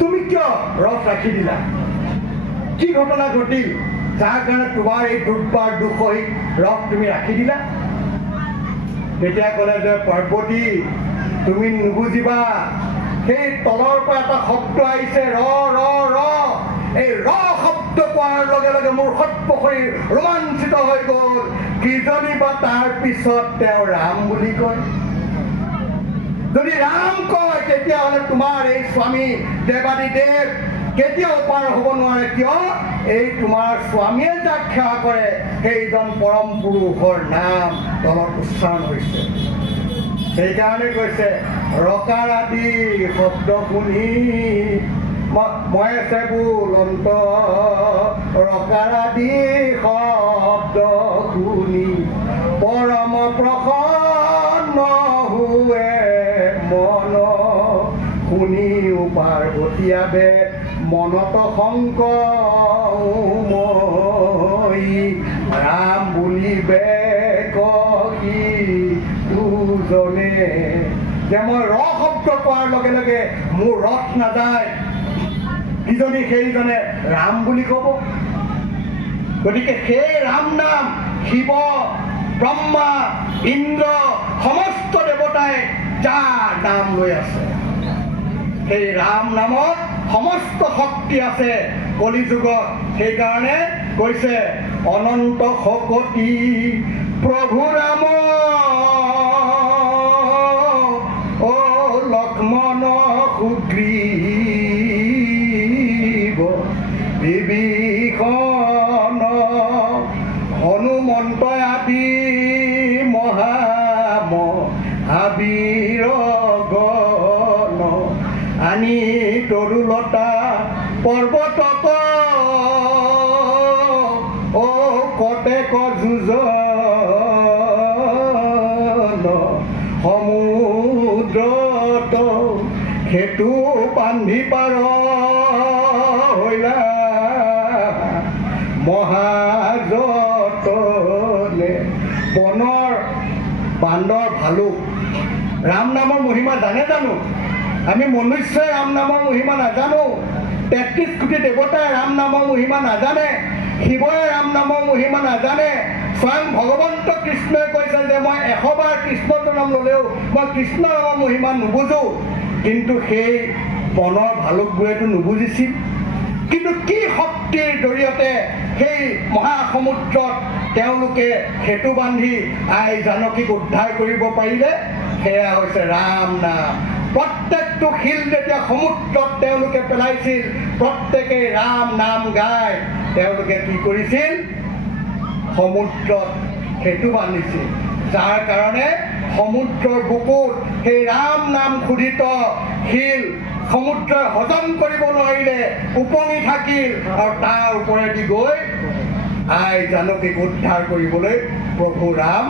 তুমি কিয় ৰথ ৰাখি দিলা? কি ঘটনা ঘটিল যাৰ কাৰণে তোমাৰ এই দুৰ্বাৰ দুঃসহিক ৰথ তুমি ৰাখি দিলা? তেতিয়া ক'লে যে পাৰ্বতী, তুমি নুবুজিবা, সেই তলৰ পৰা এটা শব্দ আহিছে, ৰ ৰ ৰ। এই ৰ শব্দ কোৱাৰ লগে লগে মোৰ সৰ্বশৰীৰ ৰোমাঞ্চিত হৈ গ'ল। কিজনী বা তাৰ পিছত তেওঁ ৰাম বুলি কয়। যদি ৰাম কয় তেতিয়াহ'লে তোমাৰ এই স্বামী দেৱাদিদেৱ কেতিয়াও পাৰ হ'ব নোৱাৰে। কিয়? এই তোমাৰ স্বামীয়ে যাক সেৱা কৰে সেইজন পৰম পুৰুষৰ নাম তলত উচ্চাৰণ হৈছে। সেইকাৰণে কৈছে ৰকাৰ আদি শব্দ শুনি মই আছে বুলন্ত, ৰকাৰ আদি শব্দ শুনি পৰম প্ৰসন্ন হুৱে মন। শুনিও পাৰ্বতীয়া বেদ মনত শংকময়ী, ৰাম বুলিবে কহি দুজনে। যে মই ৰ শব্দ কোৱাৰ লগে লগে মোৰ ৰথ নাযায়, ইজনী সেইজনে ৰাম বুলি ক'ব। গতিকে সেই ৰাম নাম শিৱ, ব্ৰহ্মা, ইন্দ্ৰ সমস্ত দেৱতাই যাৰ নাম লৈ আছে, সেই ৰাম নামত সমস্ত শক্তি আছে কলিযুগত। সেইকাৰণে কৈছে অনন্ত শকতি প্ৰভু ৰাম, অ লক্ষ্মণ সুগ্ৰীৱ বিভীষণ হনুমন্ত আদি মহাবীৰ গণ, আনি তৰুলতা পৰ্বতক অ কটেক যুঁজন, সমুদ্ৰত সেতু বান্ধি পাৰ হৈলা মহাযতনে। বনৰ বান্দৰ ভালুক ৰাম নামৰ মহিমা জানে জানো? আমি মনুষ্যই ৰাম নামৰ মহিমা নাজানো। 33 কোটি দেৱতাই ৰাম নামৰ মহিমা নাজানে। শিৱই ৰাম নামৰ মহিমা নাজানে। স্বয়ং ভগৱন্ত কৃষ্ণই কৈছে যে মই 100 বাৰ কৃষ্ণৰ নাম ল'লেও মই কৃষ্ণ নামৰ মহিমা নুবুজো। কিন্তু সেই বনৰ ভালুকবোৰেতো নুবুজিছিল। কিন্তু কি শক্তিৰ জৰিয়তে সেই মহাসমুদ্ৰত তেওঁলোকে সেতু বান্ধি আই জানকীক উদ্ধাৰ কৰিব পাৰিলে? সেয়া হৈছে ৰাম নাম। প্ৰত্যেকটো শিল যেতিয়া সমুদ্ৰত তেওঁলোকে পেলাইছিল, প্ৰত্যেকেই ৰাম নাম গাই তেওঁলোকে কি কৰিছিল? সমুদ্ৰত সেতু বান্ধিছিল। যাৰ কাৰণে সমুদ্ৰৰ বুকুত সেই ৰাম নাম খোদিত শিল সমুদ্ৰই হজম কৰিব নোৱাৰিলে, উপঙি থাকিল। আৰু তাৰ ওপৰেদি গৈ আই জানকীক উদ্ধাৰ কৰিবলৈ প্ৰভু ৰাম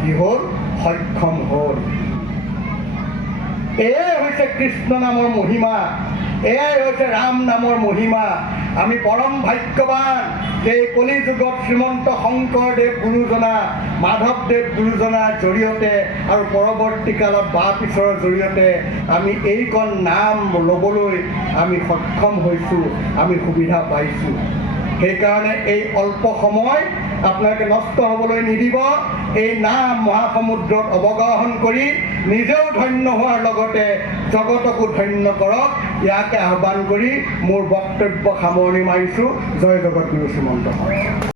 কি হ'ল? সক্ষম হ'ল। এয়াই হৈছে কৃষ্ণ নামৰ মহিমা, এয়াই হৈছে ৰাম নামৰ মহিমা। আমি পৰম ভাগ্যৱান যে কলিযুগত শ্ৰীমন্ত শংকৰদেৱ গুৰুজনা, মাধৱদেৱ গুৰুজনাৰ জৰিয়তে আৰু পৰৱৰ্তী কালত বাপিছৰৰ জৰিয়তে আমি এইকণ নাম ল'বলৈ আমি সক্ষম হৈছোঁ, আমি সুবিধা পাইছোঁ। সেইকাৰণে এই অল্প সময় আপোনালোকে নষ্ট হ'বলৈ নিদিব। এই নাম মহাসমুদ্ৰত অৱগাহন কৰি নিজেও ধন্য হোৱাৰ লগতে জগতকো ধন্য কৰক, ইয়াকে আহ্বান কৰি মোৰ বক্তব্য সামৰণি মাৰিছোঁ। জয় জগতগুৰু শ্ৰীমন্ত।